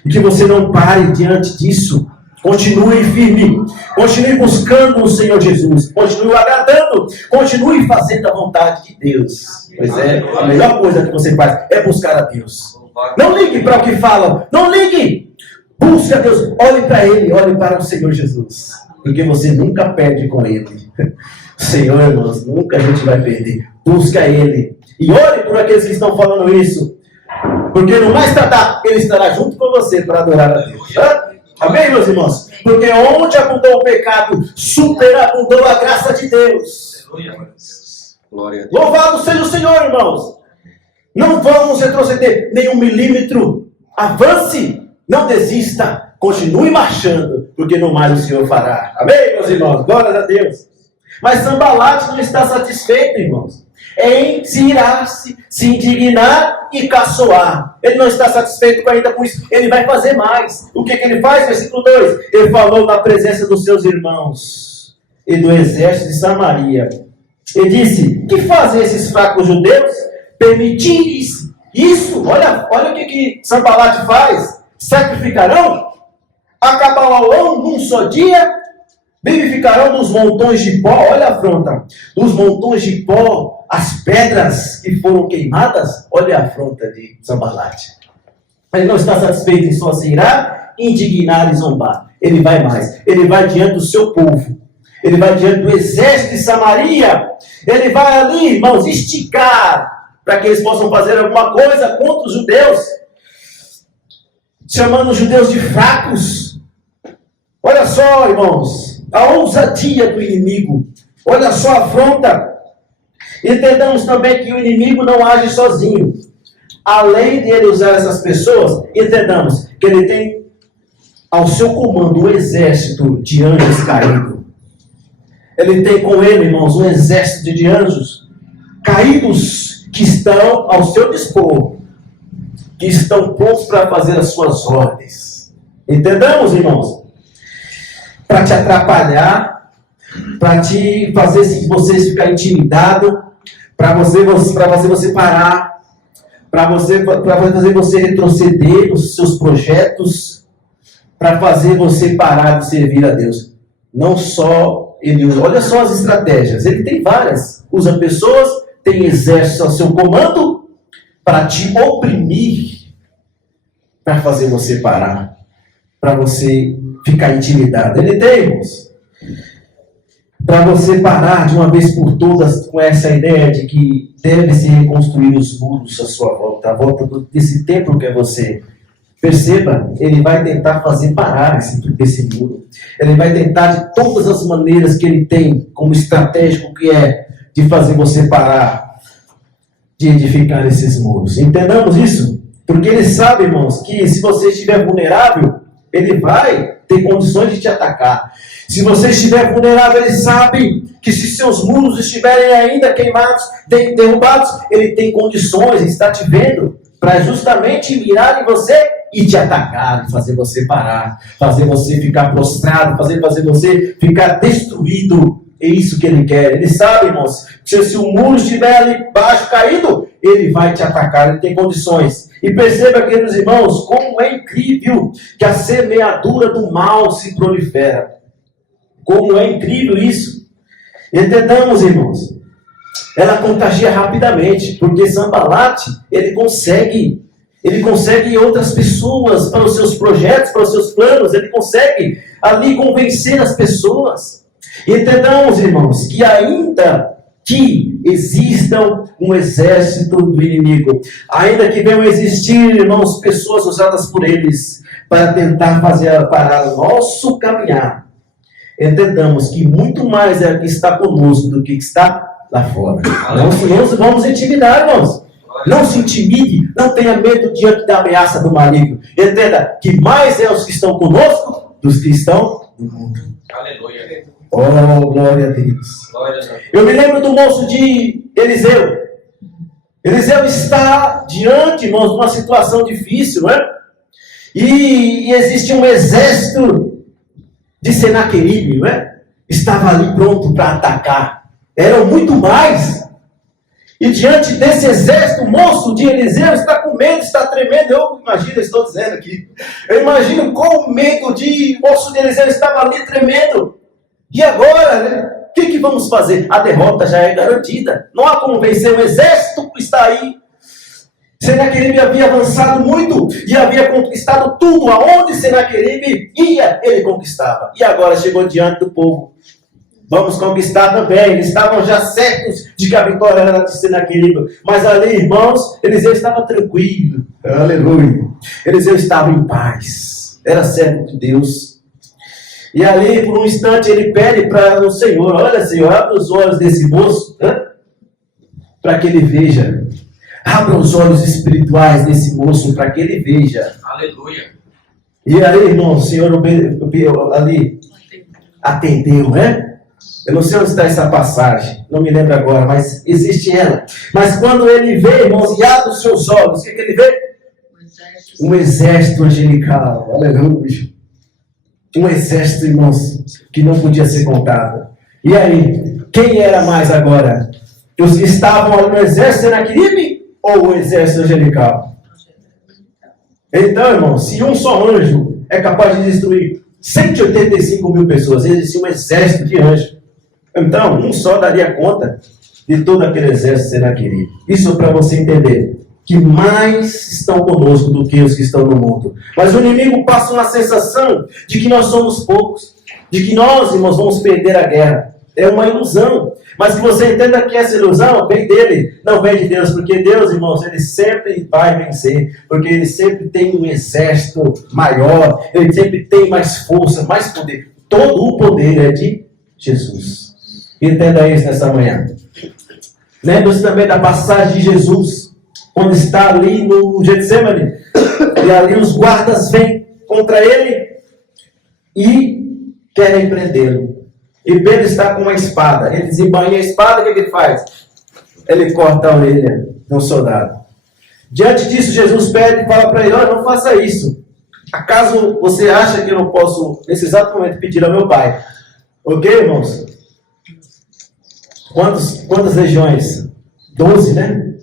E que você não pare diante disso. Continue firme, continue buscando o Senhor Jesus, continue agradando, continue fazendo a vontade de Deus. Pois é, a melhor coisa que você faz é buscar a Deus. Não ligue para o que falam, não ligue, busque a Deus, olhe para Ele, olhe para o Senhor Jesus, porque você nunca perde com Ele. Senhor, irmãos, nunca a gente vai perder. Busca Ele e ore por aqueles que estão falando isso, porque no mais tardar Ele estará junto com você para adorar a Deus. Amém, meus irmãos? Porque onde abundou o pecado, superabundou a graça de Deus. Glória a Deus. Louvado seja o Senhor, irmãos. Não vamos retroceder nem 1 milímetro. Avance, não desista. Continue marchando, porque no mais o Senhor fará. Amém, meus irmãos? Glória a Deus. Mas Sanbalate não está satisfeito, irmãos, em se irar-se, se indignar e caçoar. Ele não está satisfeito ainda com isso. Ele vai fazer mais. O que ele faz? Versículo 2. Ele falou na presença dos seus irmãos e do exército de Samaria. Ele disse, que fazem esses fracos judeus? Permitir isso. Olha o que Sanbalate faz. Sacrificarão? Acabarão num só dia? Vivificarão dos montões de pó, olha a afronta, dos montões de pó, as pedras que foram queimadas, olha a afronta de Sanbalate. Ele não está satisfeito em só se irar, indignar e zombar. Ele vai mais, ele vai diante do seu povo, ele vai diante do exército de Samaria, ele vai ali, irmãos, esticar, para que eles possam fazer alguma coisa contra os judeus, chamando os judeus de fracos. Olha só, irmãos, a ousadia do inimigo. Olha só a afronta. Entendamos também que o inimigo não age sozinho. Além de ele usar essas pessoas, entendamos que ele tem ao seu comando um exército de anjos caídos. Ele tem com ele, irmãos, um exército de anjos caídos que estão ao seu dispor, que estão prontos para fazer as suas ordens. Entendamos, irmãos? Para te atrapalhar, para te fazer vocês ficar intimidado, para fazer você parar, para fazer você retroceder nos seus projetos, para fazer você parar de servir a Deus. Não só ele usa, olha só as estratégias, ele tem várias, usa pessoas, tem exércitos ao seu comando, para te oprimir, para fazer você parar, para você ficar intimidado. Ele tem, irmãos, para você parar de uma vez por todas com essa ideia de que deve se reconstruir os muros à sua volta, a volta desse templo que é você. Perceba, ele vai tentar fazer parar esse muro. Ele vai tentar de todas as maneiras que ele tem como estratégico que é de fazer você parar de edificar esses muros. Entendamos isso? Porque ele sabe, irmãos, que se você estiver vulnerável, ele vai ter condições de te atacar. Se você estiver vulnerável, ele sabe que se seus muros estiverem ainda queimados, derrubados, ele tem condições, ele está te vendo, para justamente mirar em você e te atacar, fazer você parar, fazer você ficar prostrado, fazer você ficar destruído. É isso que ele quer. Ele sabe, irmãos, que se o muro estiver ali baixo, caído, ele vai te atacar, ele tem condições. E perceba, queridos irmãos, como é incrível que a semeadura do mal se prolifera. Como é incrível isso. Entendamos, irmãos. Ela contagia rapidamente, porque Sanbalat, ele consegue outras pessoas para os seus projetos, para os seus planos, ele consegue ali convencer as pessoas. Entendamos, irmãos, que ainda que existam um exército do inimigo, ainda que venham existir, irmãos, pessoas usadas por eles para tentar parar o nosso caminhar, entendamos que muito mais é o que está conosco do que está lá fora. Não vamos intimidar, irmãos. Não se intimide, não tenha medo diante da ameaça do maligno. Entenda que mais é os que estão conosco dos que estão no mundo. Aleluia. Oh, glória a Deus. Eu me lembro do moço de Eliseu. Eliseu está diante, irmãos, de uma situação difícil, não é? E existe um exército de Senaqueribe, não é? Estava ali pronto para atacar. Eram muito mais. E diante desse exército, o moço de Eliseu está com medo, está tremendo. Eu imagino, estou dizendo aqui. Eu imagino com medo de o moço de Eliseu estava ali tremendo. E agora, né? O que vamos fazer? A derrota já é garantida. Não há como vencer, o exército que está aí. Senaqueribe havia avançado muito e havia conquistado tudo. Aonde Senaqueribe ia, ele conquistava. E agora chegou diante do povo. Vamos conquistar também. Eles estavam já certos de que a vitória era de Senaqueribe. Mas ali, irmãos, Eliseu estava tranquilo. Aleluia. Eliseu estava em paz. Era servo de Deus. E ali, por um instante, ele pede para o Senhor: olha, Senhor, abra os olhos desse moço, para que ele veja. Abra os olhos espirituais desse moço, para que ele veja. Aleluia. E ali, irmão, o Senhor ali atendeu, né? Eu não sei onde está essa passagem, não me lembro agora, mas existe ela. Mas quando ele vê, irmãos, e abre os seus olhos, o que ele vê? Um exército angelical. Aleluia. Um exército, irmãos, que não podia ser contado. E aí, quem era mais agora? Os que estavam ali no exército Senaqueribe ou o exército angelical? Então, irmãos, se um só anjo é capaz de destruir 185 mil pessoas, existia um exército de anjos. Então, um só daria conta de todo aquele exército Senaqueribe. Isso para você entender que mais estão conosco do que os que estão no mundo. Mas o inimigo passa uma sensação de que nós somos poucos, de que nós, irmãos, vamos perder a guerra. É uma ilusão. Mas que você entenda que essa ilusão vem dele, não vem de Deus. Porque Deus, irmãos, ele sempre vai vencer. Porque ele sempre tem um exército maior. Ele sempre tem mais força, mais poder. Todo o poder é de Jesus. Entenda isso nessa manhã. Lembre-se também da passagem de Jesus, quando está ali no Getsemane, e ali os guardas vêm contra ele e querem prendê-lo. E Pedro está com uma espada. Ele desembainha a espada, o que ele faz? Ele corta a orelha de um soldado. Diante disso, Jesus pede e fala para ele: olha, não faça isso. Acaso você acha que eu não posso, nesse exato momento, pedir ao meu pai? Ok, irmãos? Quantas legiões? 12, né?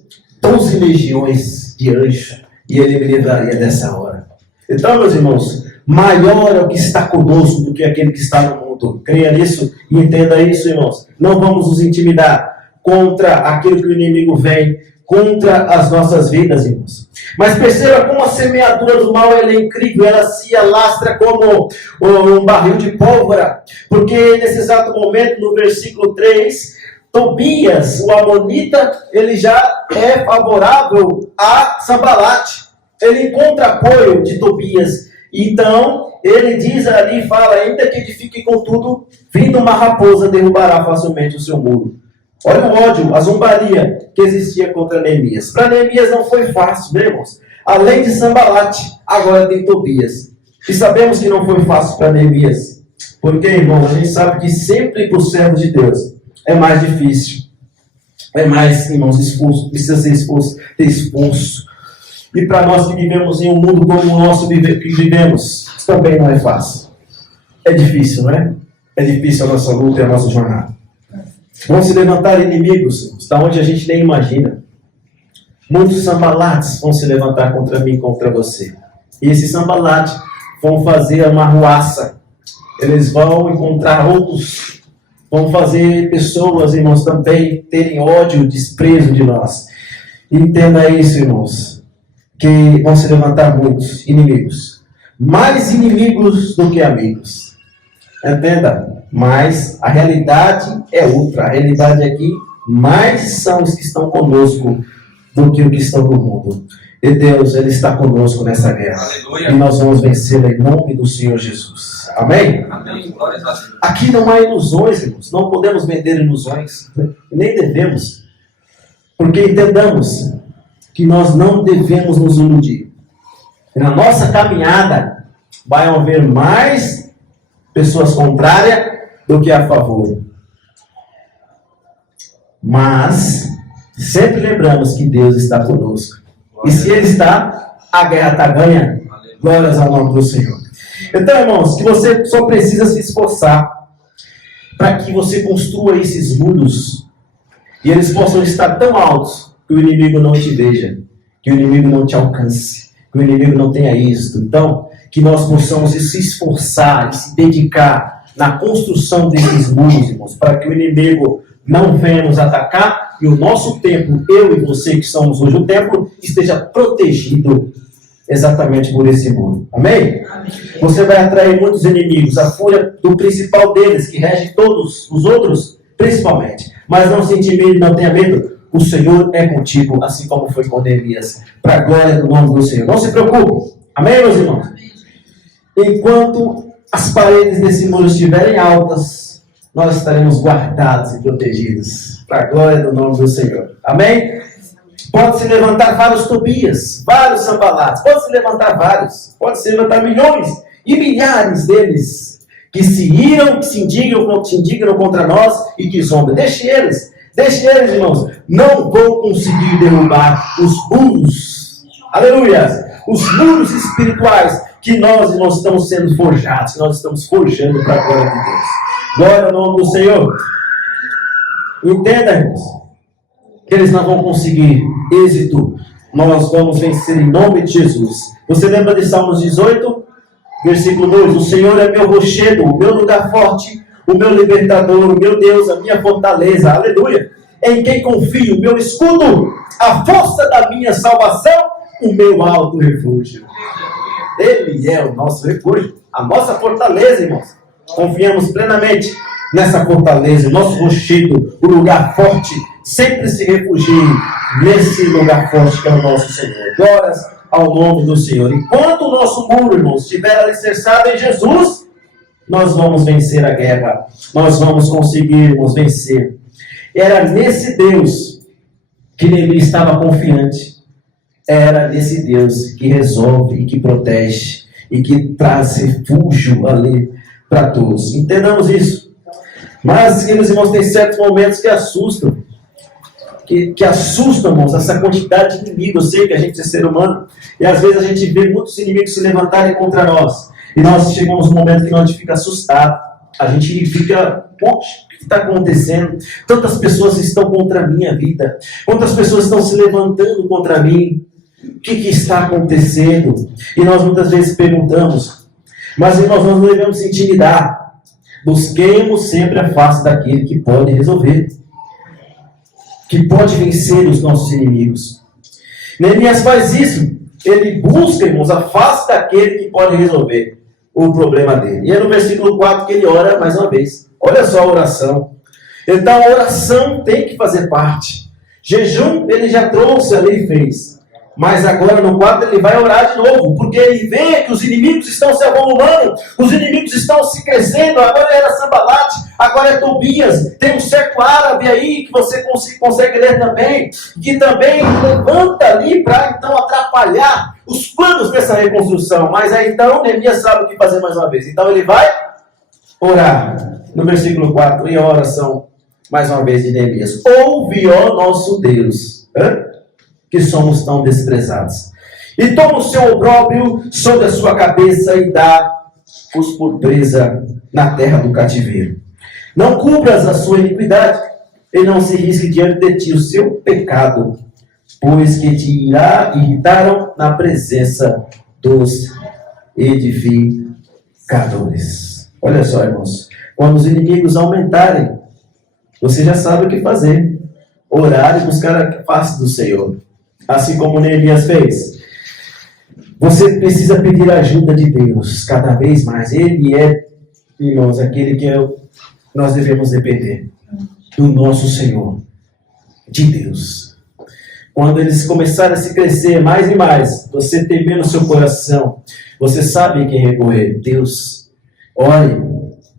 12 legiões de anjos. E ele me livraria dessa hora. Então, meus irmãos, maior é o que está conosco do que aquele que está no mundo. Creia nisso e entenda isso, irmãos. Não vamos nos intimidar contra aquilo que o inimigo vem, contra as nossas vidas, irmãos. Mas perceba como a semeadura do mal ela é incrível. Ela se alastra como um barril de pólvora. Porque nesse exato momento, no versículo 3... Tobias, o amonita, ele já é favorável a Sanbalat. Ele encontra apoio de Tobias. Então, ele diz ali, fala, ainda que edifique contudo, vindo uma raposa derrubará facilmente o seu muro. Olha o ódio, a zombaria que existia contra Neemias. Para Neemias não foi fácil, né, irmãos? Além de Sanbalat, agora tem Tobias. E sabemos que não foi fácil para Neemias. Porque, irmãos, a gente sabe que sempre para os servos de Deus é mais difícil. É mais, irmãos, expulso. Precisa ser expulso, ter esforço. E para nós que vivemos em um mundo como o nosso que vivemos, também não é fácil. É difícil, não é? É difícil a nossa luta e a nossa jornada. Vão se levantar inimigos, da onde a gente nem imagina. Muitos sambalates vão se levantar contra mim e contra você. E esses sambalates vão fazer uma arruaça. Eles vão encontrar outros. Vão fazer pessoas, irmãos, também terem ódio, desprezo de nós. Entenda isso, irmãos. Que vão se levantar muitos inimigos. Mais inimigos do que amigos. Entenda? Mas a realidade é outra. A realidade aqui, mais são os que estão conosco do que os que estão no mundo. E Deus, Ele está conosco nessa guerra. Aleluia. E nós vamos vencê-la em nome do Senhor Jesus. Amém? Amém. Aqui não há ilusões, irmãos. Não podemos vender ilusões. Nem devemos. Porque entendamos que nós não devemos nos iludir. Na nossa caminhada, vai haver mais pessoas contrárias do que a favor. Mas sempre lembramos que Deus está conosco. E se Ele está, a guerra está ganha. Glórias ao nome do Senhor. Então, irmãos, que você só precisa se esforçar para que você construa esses muros e eles possam estar tão altos que o inimigo não te veja, que o inimigo não te alcance, que o inimigo não tenha êxito. Então, que nós possamos se esforçar e se dedicar na construção desses muros, irmãos, para que o inimigo não venha nos atacar e o nosso templo, eu e você que somos hoje o templo, esteja protegido exatamente por esse muro. Amém? Amém? Você vai atrair muitos inimigos, a fúria do principal deles, que rege todos os outros, principalmente. Mas não se intimide, não tenha medo. O Senhor é contigo, assim como foi com Neemias, para a glória do nome do Senhor. Não se preocupe. Amém, meus irmãos? Enquanto as paredes desse muro estiverem altas, nós estaremos guardados e protegidos, para a glória do nome do Senhor. Amém? Pode se levantar vários Tobias, vários Sambalates, pode se levantar vários, pode se levantar milhões e milhares deles, que se iram, que se indignam contra nós e que zombam. Deixe eles, irmãos, não vão conseguir derrubar os muros, aleluia, os muros espirituais que nós, irmãos, estamos sendo forjados, que nós estamos forjando para a glória de Deus. Glória ao nome do Senhor. Entenda, irmãos, que eles não vão conseguir êxito. Nós vamos vencer em nome de Jesus. Você lembra de Salmos 18? Versículo 2. O Senhor é meu rochedo, o meu lugar forte, o meu libertador, o meu Deus, a minha fortaleza. Aleluia. Em quem confio, o meu escudo, a força da minha salvação, o meu alto refúgio. Ele é o nosso refúgio, a nossa fortaleza, irmãos. Confiamos plenamente nessa fortaleza, o nosso rochedo, o lugar forte. Sempre se refugie nesse lugar forte que é o nosso Senhor. Glórias ao nome do Senhor. Enquanto o nosso muro, irmãos, estiver alicerçado em Jesus, nós vamos vencer a guerra. Nós vamos conseguirmos vencer. Era nesse Deus que Neemias estava confiante. Era nesse Deus que resolve e que protege e que traz refúgio ali para todos. Entendamos isso. Mas, meus irmãos, tem certos momentos que assustam. Que assustam, irmãos, essa quantidade de inimigos. Eu sei que a gente é ser humano. E às vezes a gente vê muitos inimigos se levantarem contra nós. E nós chegamos num momento que nós fica assustado. A gente fica, poxa, o que está acontecendo? Tantas pessoas estão contra a minha vida. Quantas pessoas estão se levantando contra mim? O que está acontecendo? E nós muitas vezes perguntamos. Mas, irmãos, nós não devemos se intimidar. Busquemos sempre a face daquele que pode resolver, que pode vencer os nossos inimigos. Neemias faz isso. Ele busca, irmãos, a face daquele que pode resolver o problema dele. E é no versículo 4 que ele ora mais uma vez. Olha só a oração. Então a oração tem que fazer parte. Jejum ele já trouxe ali e fez. Mas agora no 4 ele vai orar de novo, porque ele vê que os inimigos estão se avolumando, os inimigos estão se crescendo. Agora era Sambalate, agora é Tobias, tem um certo árabe aí que você consegue ler também, que também levanta ali para então atrapalhar os planos dessa reconstrução. Mas aí então Neemias sabe o que fazer mais uma vez, então ele vai orar. No versículo 4, e a oração mais uma vez de Neemias: ouve, ó nosso Deus, que somos tão desprezados, e toma o seu opróbrio sobre a sua cabeça e dá-os por presa na terra do cativeiro. Não cubras a sua iniquidade, e não se risque diante de ti o seu pecado, pois que te irritaram na presença dos edificadores. Olha só, irmãos, quando os inimigos aumentarem, você já sabe o que fazer: orar e buscar a face do Senhor. Assim como Neemias fez. Você precisa pedir a ajuda de Deus cada vez mais. Ele é, irmãos, aquele que nós devemos depender. Do nosso Senhor. De Deus. Quando eles começarem a se crescer mais e mais, você temer no seu coração, você sabe em quem recorrer. Deus. Ore,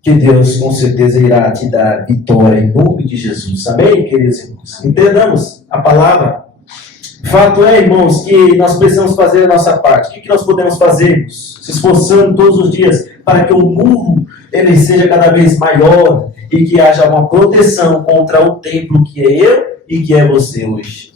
que Deus com certeza irá te dar vitória em nome de Jesus. Amém, queridos irmãos? Entendamos a palavra. Fato é, irmãos, que nós precisamos fazer a nossa parte. O que nós podemos fazer? Se esforçando todos os dias para que o muro ele seja cada vez maior e que haja uma proteção contra o templo que é eu e que é você hoje.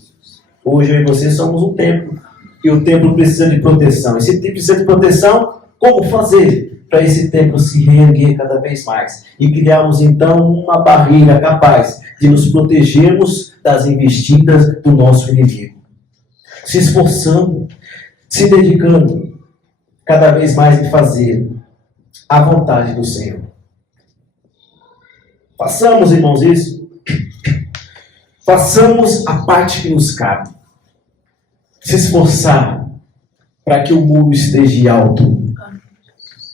Hoje eu e você somos um templo e o templo precisa de proteção. Esse templo precisa de proteção, como fazer para esse templo se reerguer cada vez mais e criarmos então uma barreira capaz de nos protegermos das investidas do nosso inimigo? Se esforçando, se dedicando cada vez mais em fazer a vontade do Senhor. Façamos, irmãos, isso. Façamos a parte que nos cabe. Se esforçar para que o muro esteja alto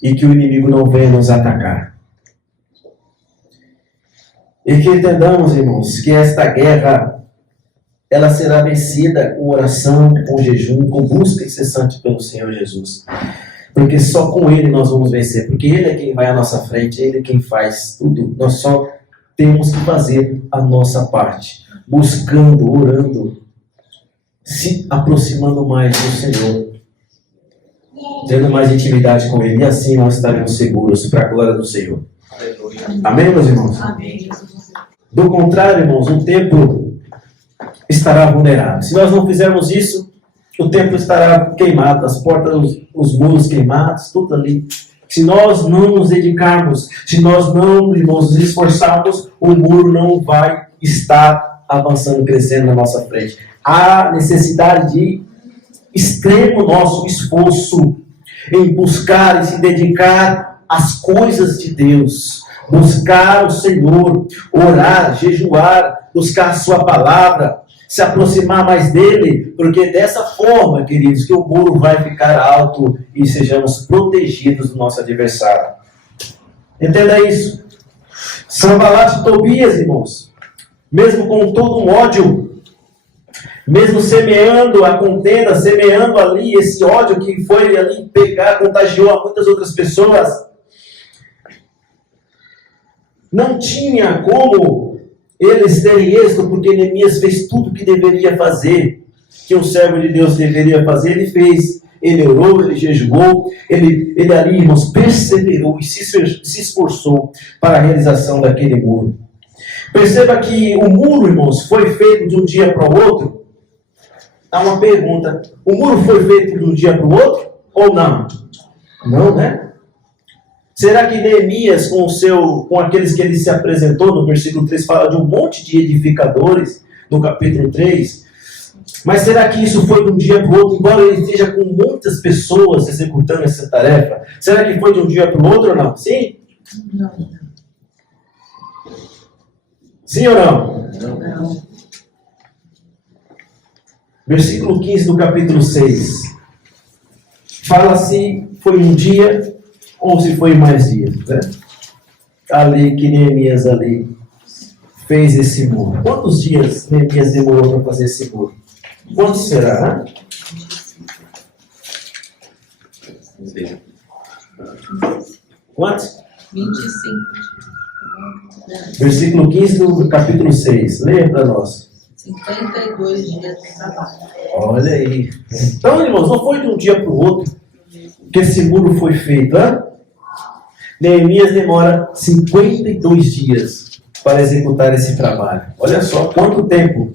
e que o inimigo não venha nos atacar. E que entendamos, irmãos, que esta guerra ela será vencida com oração, com jejum, com busca incessante pelo Senhor Jesus. Porque só com Ele nós vamos vencer. Porque Ele é quem vai à nossa frente, Ele é quem faz tudo. Nós só temos que fazer a nossa parte. Buscando, orando, se aproximando mais do Senhor. Tendo mais intimidade com Ele. E assim nós estaremos seguros para a glória do Senhor. Amém, meus irmãos? Amém. Do contrário, irmãos, o templo estará vulnerável. Se nós não fizermos isso, o templo estará queimado, as portas, os muros queimados, tudo ali. Se nós não nos dedicarmos, se nós não, irmãos, nos esforçarmos, o muro não vai estar avançando, crescendo na nossa frente. Há necessidade de extremo nosso esforço em buscar e se dedicar às coisas de Deus. Buscar o Senhor, orar, jejuar, buscar a sua palavra, se aproximar mais dele, porque dessa forma, queridos, que o muro vai ficar alto e sejamos protegidos do nosso adversário. Entenda isso. Sambalate e Tobias, irmãos, mesmo com todo um ódio, mesmo semeando a contenda, semeando ali esse ódio que foi ali pegar, contagiou a muitas outras pessoas, não tinha como eles terem êxito, porque Neemias fez tudo o que deveria fazer, que um servo de Deus deveria fazer, ele fez. Ele orou, ele jejuou, ele ali, irmãos, perseverou e se esforçou para a realização daquele muro. Perceba que o muro, irmãos, foi feito de um dia para o outro. Há uma pergunta: o muro foi feito de um dia para o outro ou não? Não, né? Será que Neemias, com aqueles que ele se apresentou, no versículo 3, fala de um monte de edificadores, no capítulo 3, mas será que isso foi de um dia para o outro, embora ele esteja com muitas pessoas executando essa tarefa? Será que foi de um dia para o outro ou não? Sim? Não. Sim ou não? Não. Versículo 15 do capítulo 6. Fala se foi um dia ou se foi mais dias, né? Ali que Neemias ali fez esse muro. Quantos dias Neemias demorou para fazer esse muro? Quantos será, né? Quantos? 25. Versículo 15 do capítulo 6. Leia para nós. 52 dias de trabalho. Olha aí. Então, irmãos, não foi de um dia para o outro que esse muro foi feito. Hein? Neemias demora 52 dias para executar esse trabalho. Olha só, quanto tempo.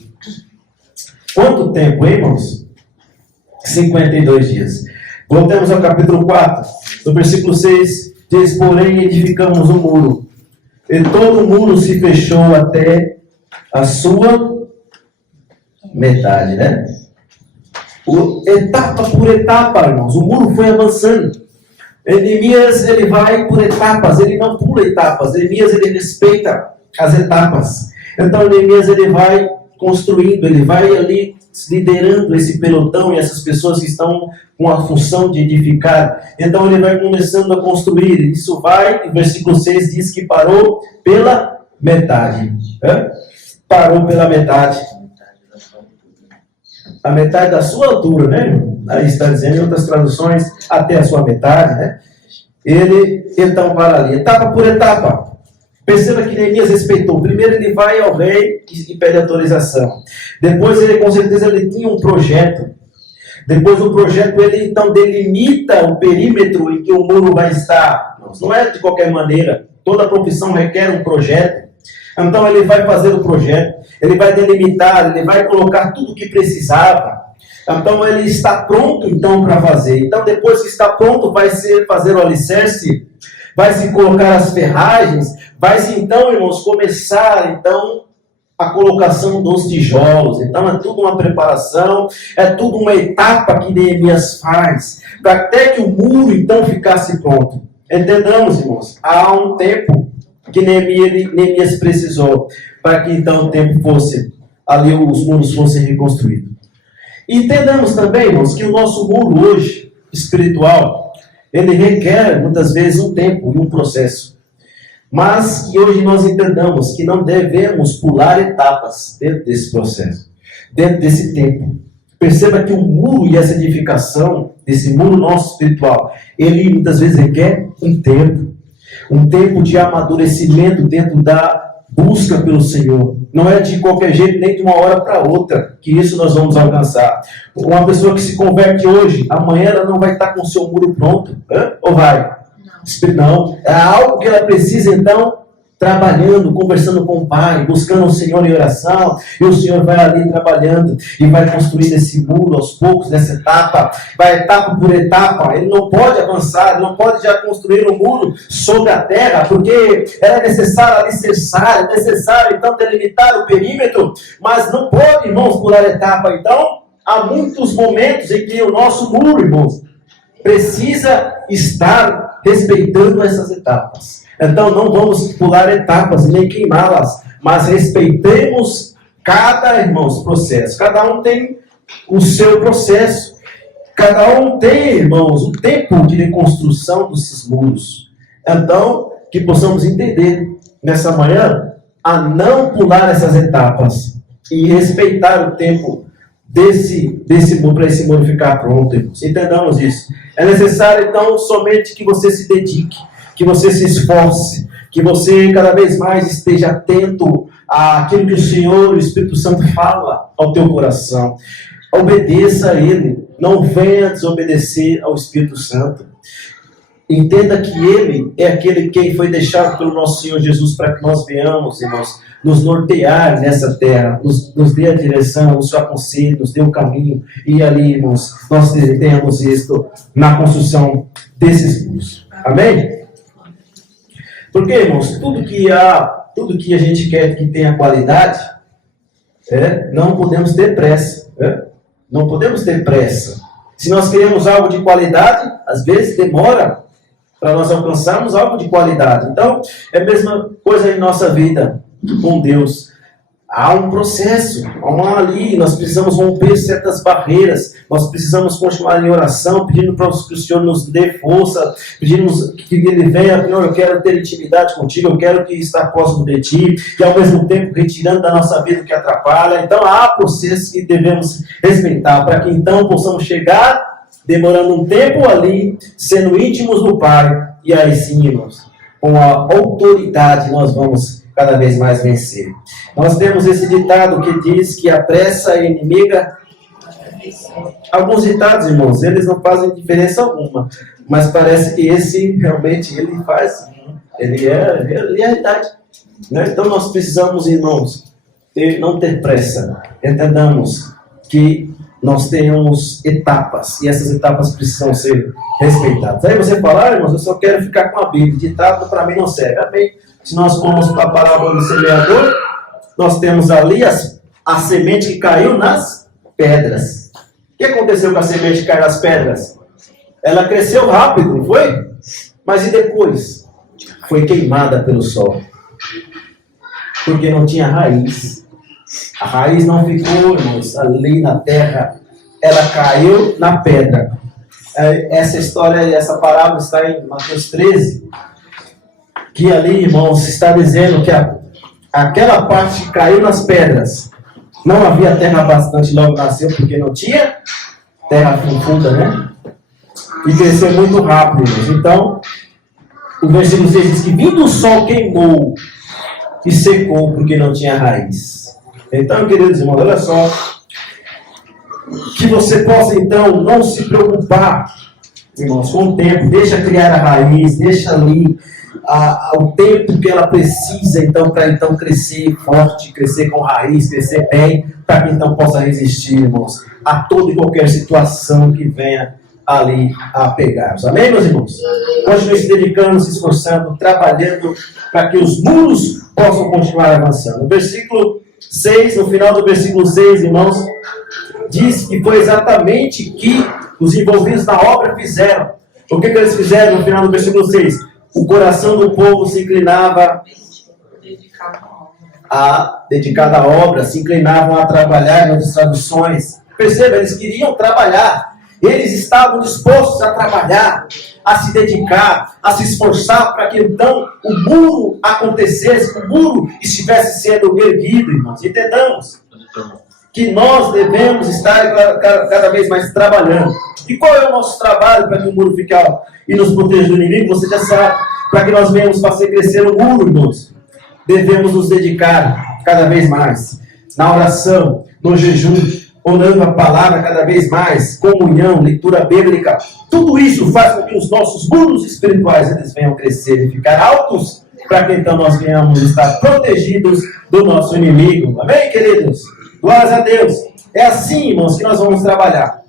Quanto tempo, hein, irmãos? 52 dias. Voltamos ao capítulo 4, no versículo 6. Diz, porém, edificamos o muro, e todo o muro se fechou até a sua metade, né? Etapa por etapa, irmãos, o muro foi avançando. Neemias, ele vai por etapas, ele não pula etapas. Neemias, ele respeita as etapas. Então, Neemias, ele vai construindo, ele vai ali liderando esse pelotão e essas pessoas que estão com a função de edificar. Então ele vai começando a construir. Isso vai, em versículo 6 diz que parou pela metade. Parou pela metade. A metade da sua altura, né? Aí está dizendo em outras traduções, até a sua metade, né? Ele então para ali, etapa por etapa. Perceba que Neemias respeitou. Primeiro ele vai ao rei e pede autorização. Depois ele, com certeza, ele tinha um projeto. Depois do projeto ele então delimita o perímetro em que o muro vai estar. Não é de qualquer maneira. Toda profissão requer um projeto. Então ele vai fazer o projeto. Ele vai delimitar, ele vai colocar tudo o que precisava. Então ele está pronto então para fazer. Então depois que está pronto vai ser fazer o alicerce, vai se colocar as ferragens, vai se então, irmãos, começar então a colocação dos tijolos. Então é tudo uma preparação, é tudo uma etapa que Neemias faz, para até que o muro então ficasse pronto. Entendamos, irmãos, há um tempo que Neemias precisou para que então o tempo fosse, ali os muros fossem reconstruídos. Entendamos também, irmãos, que o nosso muro hoje, espiritual, ele requer muitas vezes um tempo e um processo. Mas que hoje nós entendamos que não devemos pular etapas dentro desse processo, dentro desse tempo. Perceba que o muro e essa edificação, esse muro nosso espiritual, ele muitas vezes requer um tempo de amadurecimento dentro da busca pelo Senhor. Não é de qualquer jeito, nem de uma hora para outra, que isso nós vamos alcançar. Uma pessoa que se converte hoje, amanhã ela não vai estar com o seu muro pronto. Ou vai? Não. É algo que ela precisa, então, trabalhando, conversando com o Pai, buscando o Senhor em oração, e o Senhor vai ali trabalhando e vai construindo esse muro aos poucos, nessa etapa, vai etapa por etapa. Ele não pode avançar, ele não pode já construir um muro sobre a terra, porque é necessário alicerçar, é necessário então delimitar o perímetro, mas não pode, irmãos, pular etapa. Então, há muitos momentos em que o nosso muro, irmãos, precisa estar respeitando essas etapas. Então não vamos pular etapas, nem queimá-las, mas respeitemos cada, irmãos, processo. Cada um tem o seu processo. Cada um tem, irmãos, o tempo de reconstrução desses muros. Então, que possamos entender nessa manhã a não pular essas etapas e respeitar o tempo desse muro, para esse muro ficar pronto, irmãos. Entendamos isso. É necessário, então, somente que você se dedique, que você se esforce, que você cada vez mais esteja atento àquilo que o Senhor, o Espírito Santo fala ao teu coração. Obedeça a Ele, não venha desobedecer ao Espírito Santo. Entenda que Ele é aquele quem foi deixado pelo nosso Senhor Jesus para que nós venhamos, irmãos, nos nortear nessa terra, nos dê a direção, nos aconselhe, nos dê o caminho, e ali, irmãos, nós tenhamos isto na construção desses muros. Amém? Porque, irmãos, tudo que a gente quer que tenha qualidade, não podemos ter pressa. Não podemos ter pressa. Se nós queremos algo de qualidade, às vezes demora para nós alcançarmos algo de qualidade. Então, é a mesma coisa em nossa vida com Deus. Há um processo, ali, nós precisamos romper certas barreiras, nós precisamos continuar em oração, pedindo para que o Senhor nos dê força, pedimos que Ele venha, Senhor, eu quero ter intimidade contigo, eu quero que estar próximo de Ti, e ao mesmo tempo retirando da nossa vida o que atrapalha. Então há processos que devemos respeitar, para que então possamos chegar demorando um tempo ali, sendo íntimos do Pai, e aí sim, irmãos, com a autoridade nós vamos cada vez mais vencer. Nós temos esse ditado que diz que a pressa é inimiga. Alguns ditados, irmãos, eles não fazem diferença alguma, mas parece que esse realmente ele faz, ele é realidade. Né? Então nós precisamos, irmãos, não ter pressa. Entendamos que nós temos etapas, e essas etapas precisam ser respeitadas. Aí você fala, irmãos, eu só quero ficar com a Bíblia, ditado para mim não serve. Amém? Se nós formos para a parábola do semeador, nós temos ali a semente que caiu nas pedras. O que aconteceu com a semente que caiu nas pedras? Ela cresceu rápido, não foi? Mas e depois? Foi queimada pelo sol. Porque não tinha raiz. A raiz não ficou, irmãos, ali na terra. Ela caiu na pedra. Essa história, essa parábola está em Mateus 13. Que ali, irmãos, está dizendo que aquela parte que caiu nas pedras. Não havia terra bastante, logo nasceu, porque não tinha terra profunda, né? E cresceu muito rápido, irmãos. Então, o versículo 6 diz que vindo o sol queimou e secou porque não tinha raiz. Então, queridos irmãos, olha só. Que você possa, então, não se preocupar, irmãos, com o tempo. Deixa criar a raiz, deixa ali o tempo que ela precisa, então, para então crescer forte, crescer com raiz, crescer bem, para que então possa resistir, irmãos, a toda e qualquer situação que venha ali a pegar. Amém, meus irmãos? Continue se dedicando, se esforçando, trabalhando para que os muros possam continuar avançando. No versículo 6, no final do versículo 6, irmãos, diz que foi exatamente o que os envolvidos na obra fizeram. O que eles fizeram no final do versículo 6? O coração do povo se inclinava dedicado à obra, se inclinavam a trabalhar em outras traduções. Perceba, eles queriam trabalhar. Eles estavam dispostos a trabalhar, a se dedicar, a se esforçar para que então o muro acontecesse, o muro estivesse sendo erguido, irmãos. Entendamos que nós devemos estar cada vez mais trabalhando. E qual é o nosso trabalho para que o muro fique alto e nos proteja do inimigo? Você já sabe. Para que nós venhamos fazer crescer o muro, irmãos, devemos nos dedicar cada vez mais na oração, no jejum, orando a palavra cada vez mais, comunhão, leitura bíblica. Tudo isso faz com que os nossos muros espirituais eles venham crescer e ficar altos, para que então nós venhamos estar protegidos do nosso inimigo. Amém, queridos? Glórias a Deus. É assim, irmãos, que nós vamos trabalhar.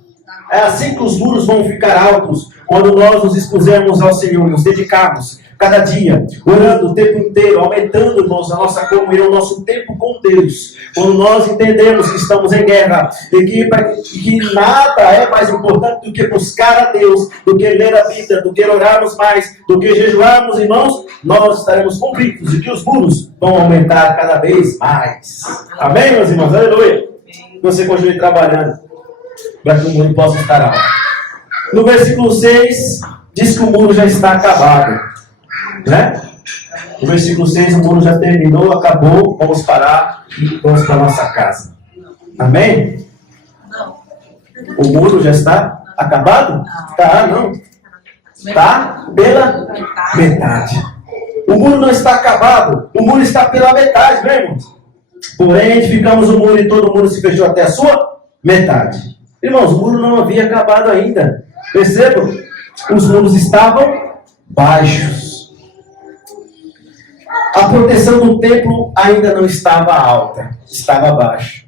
É assim que os muros vão ficar altos, quando nós nos expusermos ao Senhor, nos dedicarmos cada dia, orando o tempo inteiro, aumentando, irmãos, a nossa comunhão, o nosso tempo com Deus. Quando nós entendemos que estamos em guerra e que nada é mais importante do que buscar a Deus, do que ler a Bíblia, do que orarmos mais, do que jejuarmos, irmãos, nós estaremos convictos de que os muros vão aumentar cada vez mais. Amém, meus irmãos? Aleluia! Você continue trabalhando para que o muro possa estar alto. No versículo 6, diz que o muro já está acabado. Né? No versículo 6, o muro já terminou, acabou, vamos parar e vamos para a nossa casa. Amém? Não. O muro já está acabado? Tá, não. Está pela metade. O muro não está acabado, o muro está pela metade, né, irmãos? Porém, edificamos o muro e todo mundo se fechou até a sua metade. Irmãos, o muro não havia acabado ainda. Percebam? Os muros estavam baixos. A proteção do templo ainda não estava alta, estava baixa.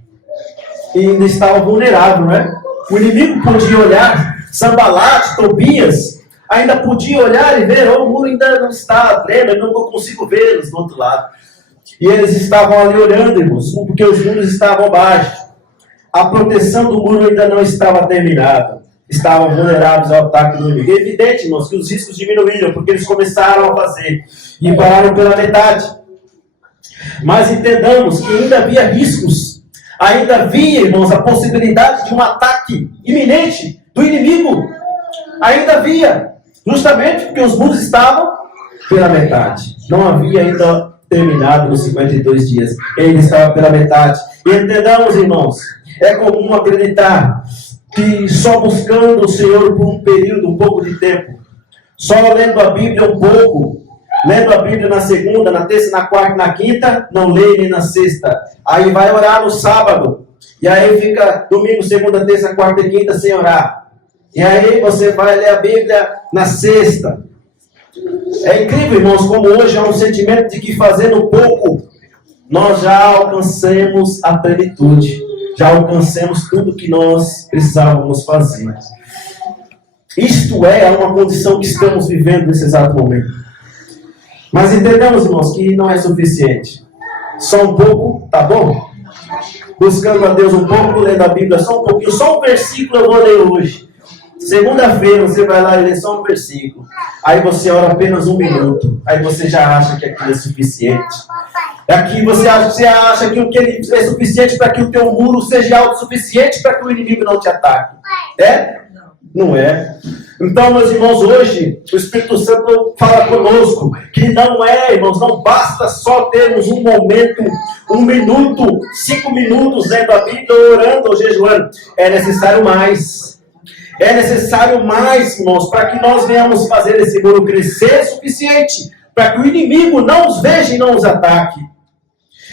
E ainda estava vulnerável, né? O inimigo podia olhar, Sambalate, Tobias, ainda podia olhar e ver, o muro ainda não está pleno, eu não consigo vê-los do outro lado. E eles estavam ali orando, irmãos, porque os muros estavam baixos. A proteção do muro ainda não estava terminada. Estavam vulneráveis ao ataque do inimigo. É evidente, irmãos, que os riscos diminuíram, porque eles começaram a fazer e pararam pela metade. Mas entendamos que ainda havia riscos. Ainda havia, irmãos, a possibilidade de um ataque iminente do inimigo. Ainda havia, justamente porque os muros estavam pela metade. Não havia ainda terminado nos 52 dias. Ele estava pela metade. E entendamos, irmãos, é comum acreditar que só buscando o Senhor por um período, um pouco de tempo, só lendo a Bíblia um pouco, lendo a Bíblia na segunda, na terça, na quarta, na quinta, não lê nem na sexta. Aí vai orar no sábado. E aí fica domingo, segunda, terça, quarta e quinta sem orar. E aí você vai ler a Bíblia na sexta. É incrível, irmãos, como hoje há um sentimento de que fazendo pouco, nós já alcancemos a plenitude. Já alcancemos tudo que nós precisávamos fazer. Isto é uma condição que estamos vivendo nesse exato momento. Mas entendemos, irmãos, que não é suficiente. Só um pouco, tá bom? Buscando a Deus um pouco, lendo a Bíblia só um pouquinho. Só um versículo eu vou ler hoje. Segunda-feira você vai lá e lê só um versículo. Aí você ora apenas 1 minuto. Aí você já acha que aquilo é suficiente. Aqui você acha que o que é suficiente para que o teu muro seja autossuficiente para que o inimigo não te ataque. É? Não é. Então, meus irmãos, hoje o Espírito Santo fala conosco que não é, irmãos, não basta só termos um momento, 1 minuto, 5 minutos lendo a Bíblia, orando ou jejuando. É necessário mais. É necessário mais, irmãos, para que nós venhamos fazer esse muro crescer suficiente, para que o inimigo não os veja e não os ataque.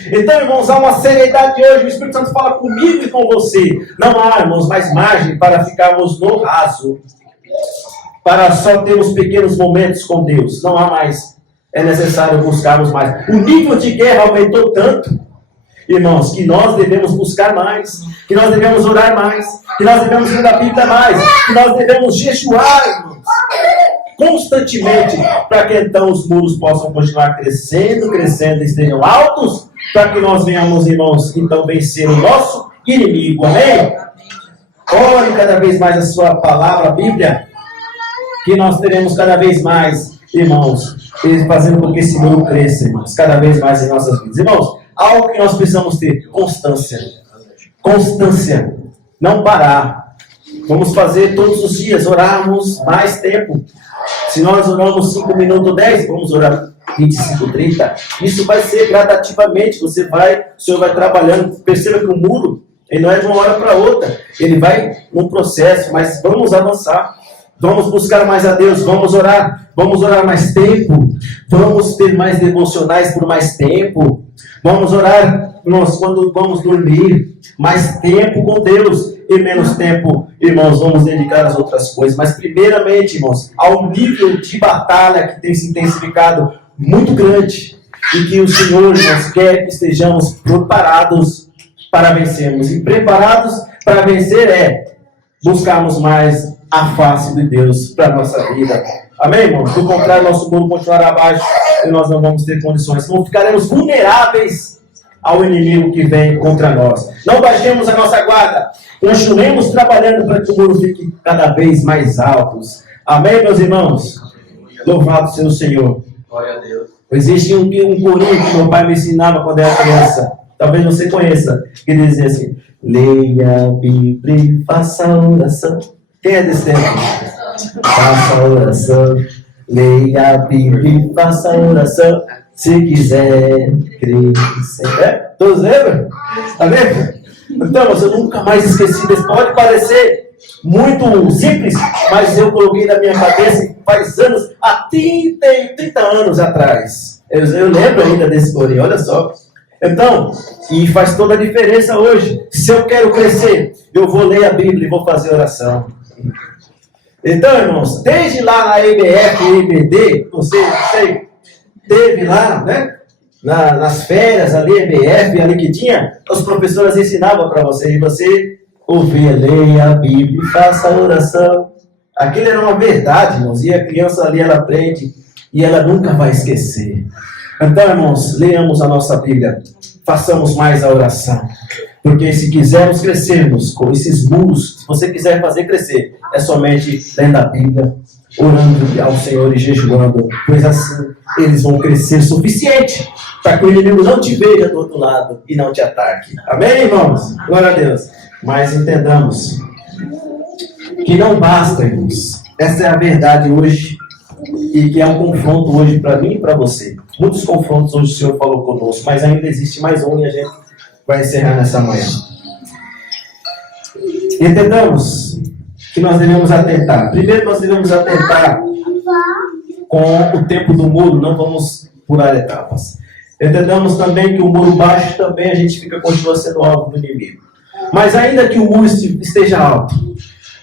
Então, irmãos, há uma seriedade hoje. O Espírito Santo fala comigo e com você. Não há, irmãos, mais margem para ficarmos no raso, para só termos pequenos momentos com Deus. Não há mais. É necessário buscarmos mais. O nível de guerra aumentou tanto, irmãos, que nós devemos buscar mais, que nós devemos orar mais, que nós devemos ler a Bíblia mais, que nós devemos jejuar, irmãos, constantemente, para que então os muros possam continuar crescendo, crescendo, estejam altos, para que nós venhamos, irmãos, então vencer o nosso inimigo. Amém? Ore cada vez mais a sua palavra, a Bíblia, que nós teremos cada vez mais, irmãos, fazendo com que esse muro cresça, irmãos, cada vez mais em nossas vidas. Irmãos, algo que nós precisamos ter, constância. Constância. Não parar. Vamos fazer todos os dias, orarmos mais tempo. Se nós oramos 5 minutos, 10, vamos orar 25, 30. Isso vai ser gradativamente. O Senhor vai trabalhando. Perceba que o muro, ele não é de uma hora para outra. Ele vai num processo, mas vamos avançar. Vamos buscar mais a Deus, vamos orar mais tempo, vamos ter mais devocionais por mais tempo, vamos orar quando vamos dormir, mais tempo com Deus e menos tempo, irmãos, vamos dedicar às outras coisas. Mas primeiramente, irmãos, há um nível de batalha que tem se intensificado muito grande e que o Senhor nos quer que estejamos preparados para vencermos. E preparados para vencer é buscarmos mais a face de Deus para a nossa vida. Amém, irmãos? Do contrário, nosso mundo continuará abaixo e nós não vamos ter condições. Não ficaremos vulneráveis ao inimigo que vem contra nós. Não baixemos a nossa guarda. Continuemos trabalhando para que o muro fique cada vez mais alto. Amém, meus irmãos? Louvado seja o Senhor. Glória a Deus. Existe um corinho que meu pai me ensinava quando era criança. Talvez você conheça. Que dizia assim: leia a Bíblia e faça oração. Quem é desse tempo? Faça oração. Leia a Bíblia e faça oração. Se quiser crescer. Todos lembram? Tá vendo? Então, eu nunca mais esqueci desse. Pode parecer muito simples, mas eu coloquei na minha cabeça faz anos, há 30 anos atrás. Eu lembro ainda desse corinho, olha só. Então, e faz toda a diferença hoje. Se eu quero crescer, eu vou ler a Bíblia e vou fazer oração. Então, irmãos, desde lá na EBF e EBD, você teve lá, né? Nas férias ali, EBF, ali que tinha, os professores ensinavam para você, e você ouvia, leia a Bíblia e faça a oração. Aquilo era uma verdade, irmãos, e a criança ali, ela aprende, e ela nunca vai esquecer. Então, irmãos, leamos a nossa Bíblia, façamos mais a oração, porque se quisermos crescermos com esses muros, se você quiser fazer crescer, é somente lendo a Bíblia, orando ao Senhor e jejuando, pois assim eles vão crescer o suficiente para que o inimigo não te veja do outro lado e não te ataque. Amém, irmãos? Glória a Deus. Mas entendamos que não basta, irmãos. Essa é a verdade hoje e que é um confronto hoje para mim e para você. Muitos confrontos hoje o Senhor falou conosco, mas ainda existe mais um e a gente vai encerrar nessa manhã. Entendamos que nós devemos atentar. Primeiro, nós devemos atentar com o tempo do muro, não vamos pular etapas. Entendamos também que o muro baixo também a gente continua sendo alvo do inimigo. Mas ainda que o muro esteja alto,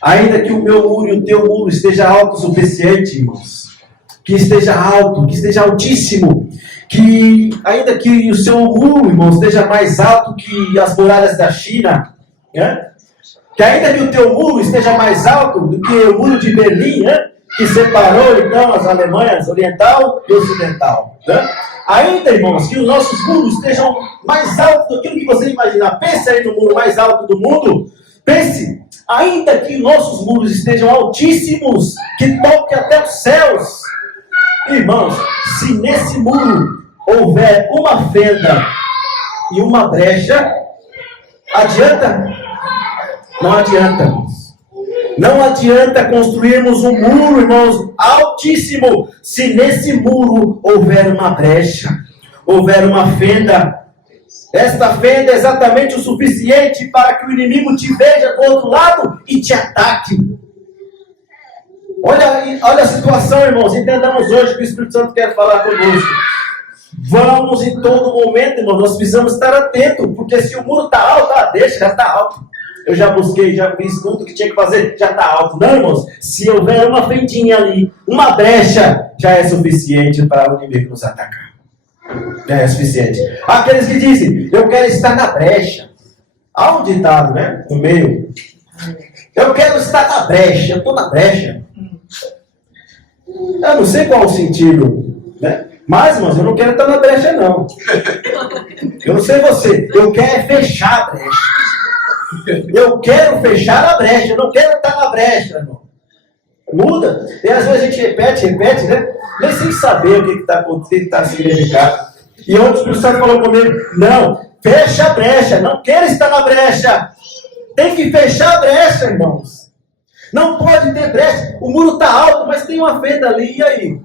ainda que o meu muro e o teu muro esteja alto o suficiente, irmãos, que esteja alto, que esteja altíssimo, que ainda que o seu muro, irmãos, esteja mais alto que as muralhas da China, né? Que ainda que o teu muro esteja mais alto do que o muro de Berlim, né? Que separou então as Alemanhas oriental e ocidental, né? Ainda, irmãos, que os nossos muros estejam mais altos do que você imaginar. Pense aí no muro mais alto do mundo. Pense, ainda que nossos muros estejam altíssimos, que toque até os céus. Irmãos, se nesse muro houver uma fenda e uma brecha, adianta? Não adianta. Não adianta construirmos um muro, irmãos, altíssimo, se nesse muro houver uma brecha, houver uma fenda. Esta fenda é exatamente o suficiente para que o inimigo te veja do outro lado e te ataque. Olha a situação, irmãos. Entendamos hoje que o Espírito Santo quer falar conosco. Vamos em todo momento, irmãos, nós precisamos estar atentos, porque se o muro está alto, deixa, já está alto. Eu já busquei, já fiz tudo que tinha que fazer, já está alto. Não, irmãos, se houver uma fendinha ali, uma brecha, já é suficiente para o inimigo nos atacar. Já é suficiente. Aqueles que dizem, eu quero estar na brecha. Há um ditado, né? No meio. Eu quero estar na brecha, eu estou na brecha. Eu não sei qual o sentido, né? Mas, irmãos, eu não quero estar na brecha, não. Eu não sei você, eu quero fechar a brecha. Eu quero fechar a brecha, eu não quero estar na brecha, irmão. Muda. E às vezes a gente repete, né? Nem sem saber o que está acontecendo, está significado. E outros cristãos falou comigo, não, fecha a brecha, não quero estar na brecha. Tem que fechar a brecha, irmãos. Não pode ter brecha. O muro está alto, mas tem uma fenda ali, e aí?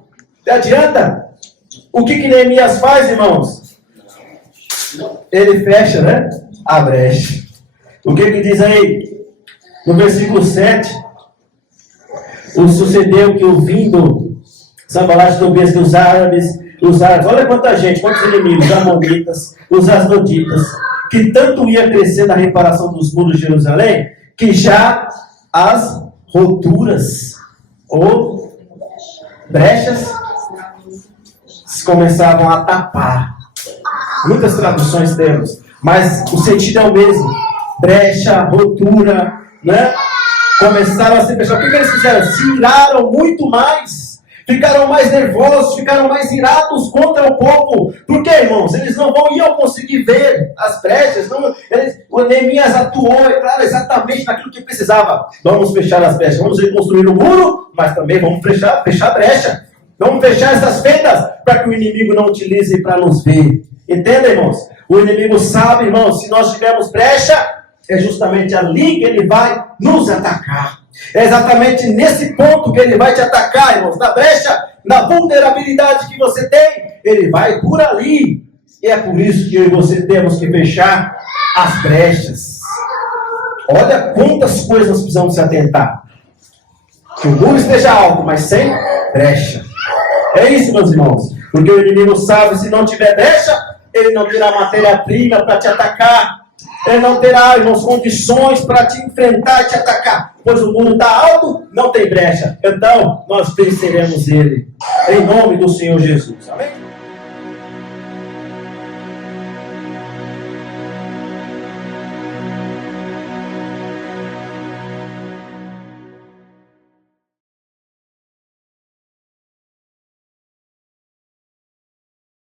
Adianta? O que Neemias faz, irmãos? Ele fecha, né? A brecha. O que diz aí? No versículo 7. Sucedeu que ouvindo Sanbalat, Tobias, que os árabes, olha quanta gente, quantos inimigos, os amonitas, os asdoditas, que tanto ia crescer na reparação dos muros de Jerusalém, que já as roturas ou brechas começavam a tapar. Muitas traduções temos, mas o sentido é o mesmo. Brecha, rotura, né? Começaram a se fechar. O que eles fizeram? Se iraram muito mais. Ficaram mais nervosos, ficaram mais irados contra o povo. Por quê, irmãos? Eles não iam conseguir ver as brechas. O Neemias atuou, é claro, exatamente naquilo que precisava. Vamos fechar as brechas. Vamos reconstruir o muro, mas também vamos fechar a brecha. Vamos fechar essas fendas para que o inimigo não utilize para nos ver. Entenda, irmãos? O inimigo sabe, irmãos, se nós tivermos brecha, é justamente ali que ele vai nos atacar. É exatamente nesse ponto que ele vai te atacar, irmãos. Na brecha, na vulnerabilidade que você tem, ele vai por ali. E é por isso que eu e você temos que fechar as brechas. Olha quantas coisas nós precisamos se atentar. Que o muro esteja alto, mas sem brecha. É isso, meus irmãos. Porque o inimigo sabe, se não tiver brecha, ele não terá matéria-prima para te atacar. Ele não terá, irmãos, condições para te enfrentar e te atacar. Pois o muro está alto, não tem brecha. Então, nós venceremos ele. Em nome do Senhor Jesus. Amém?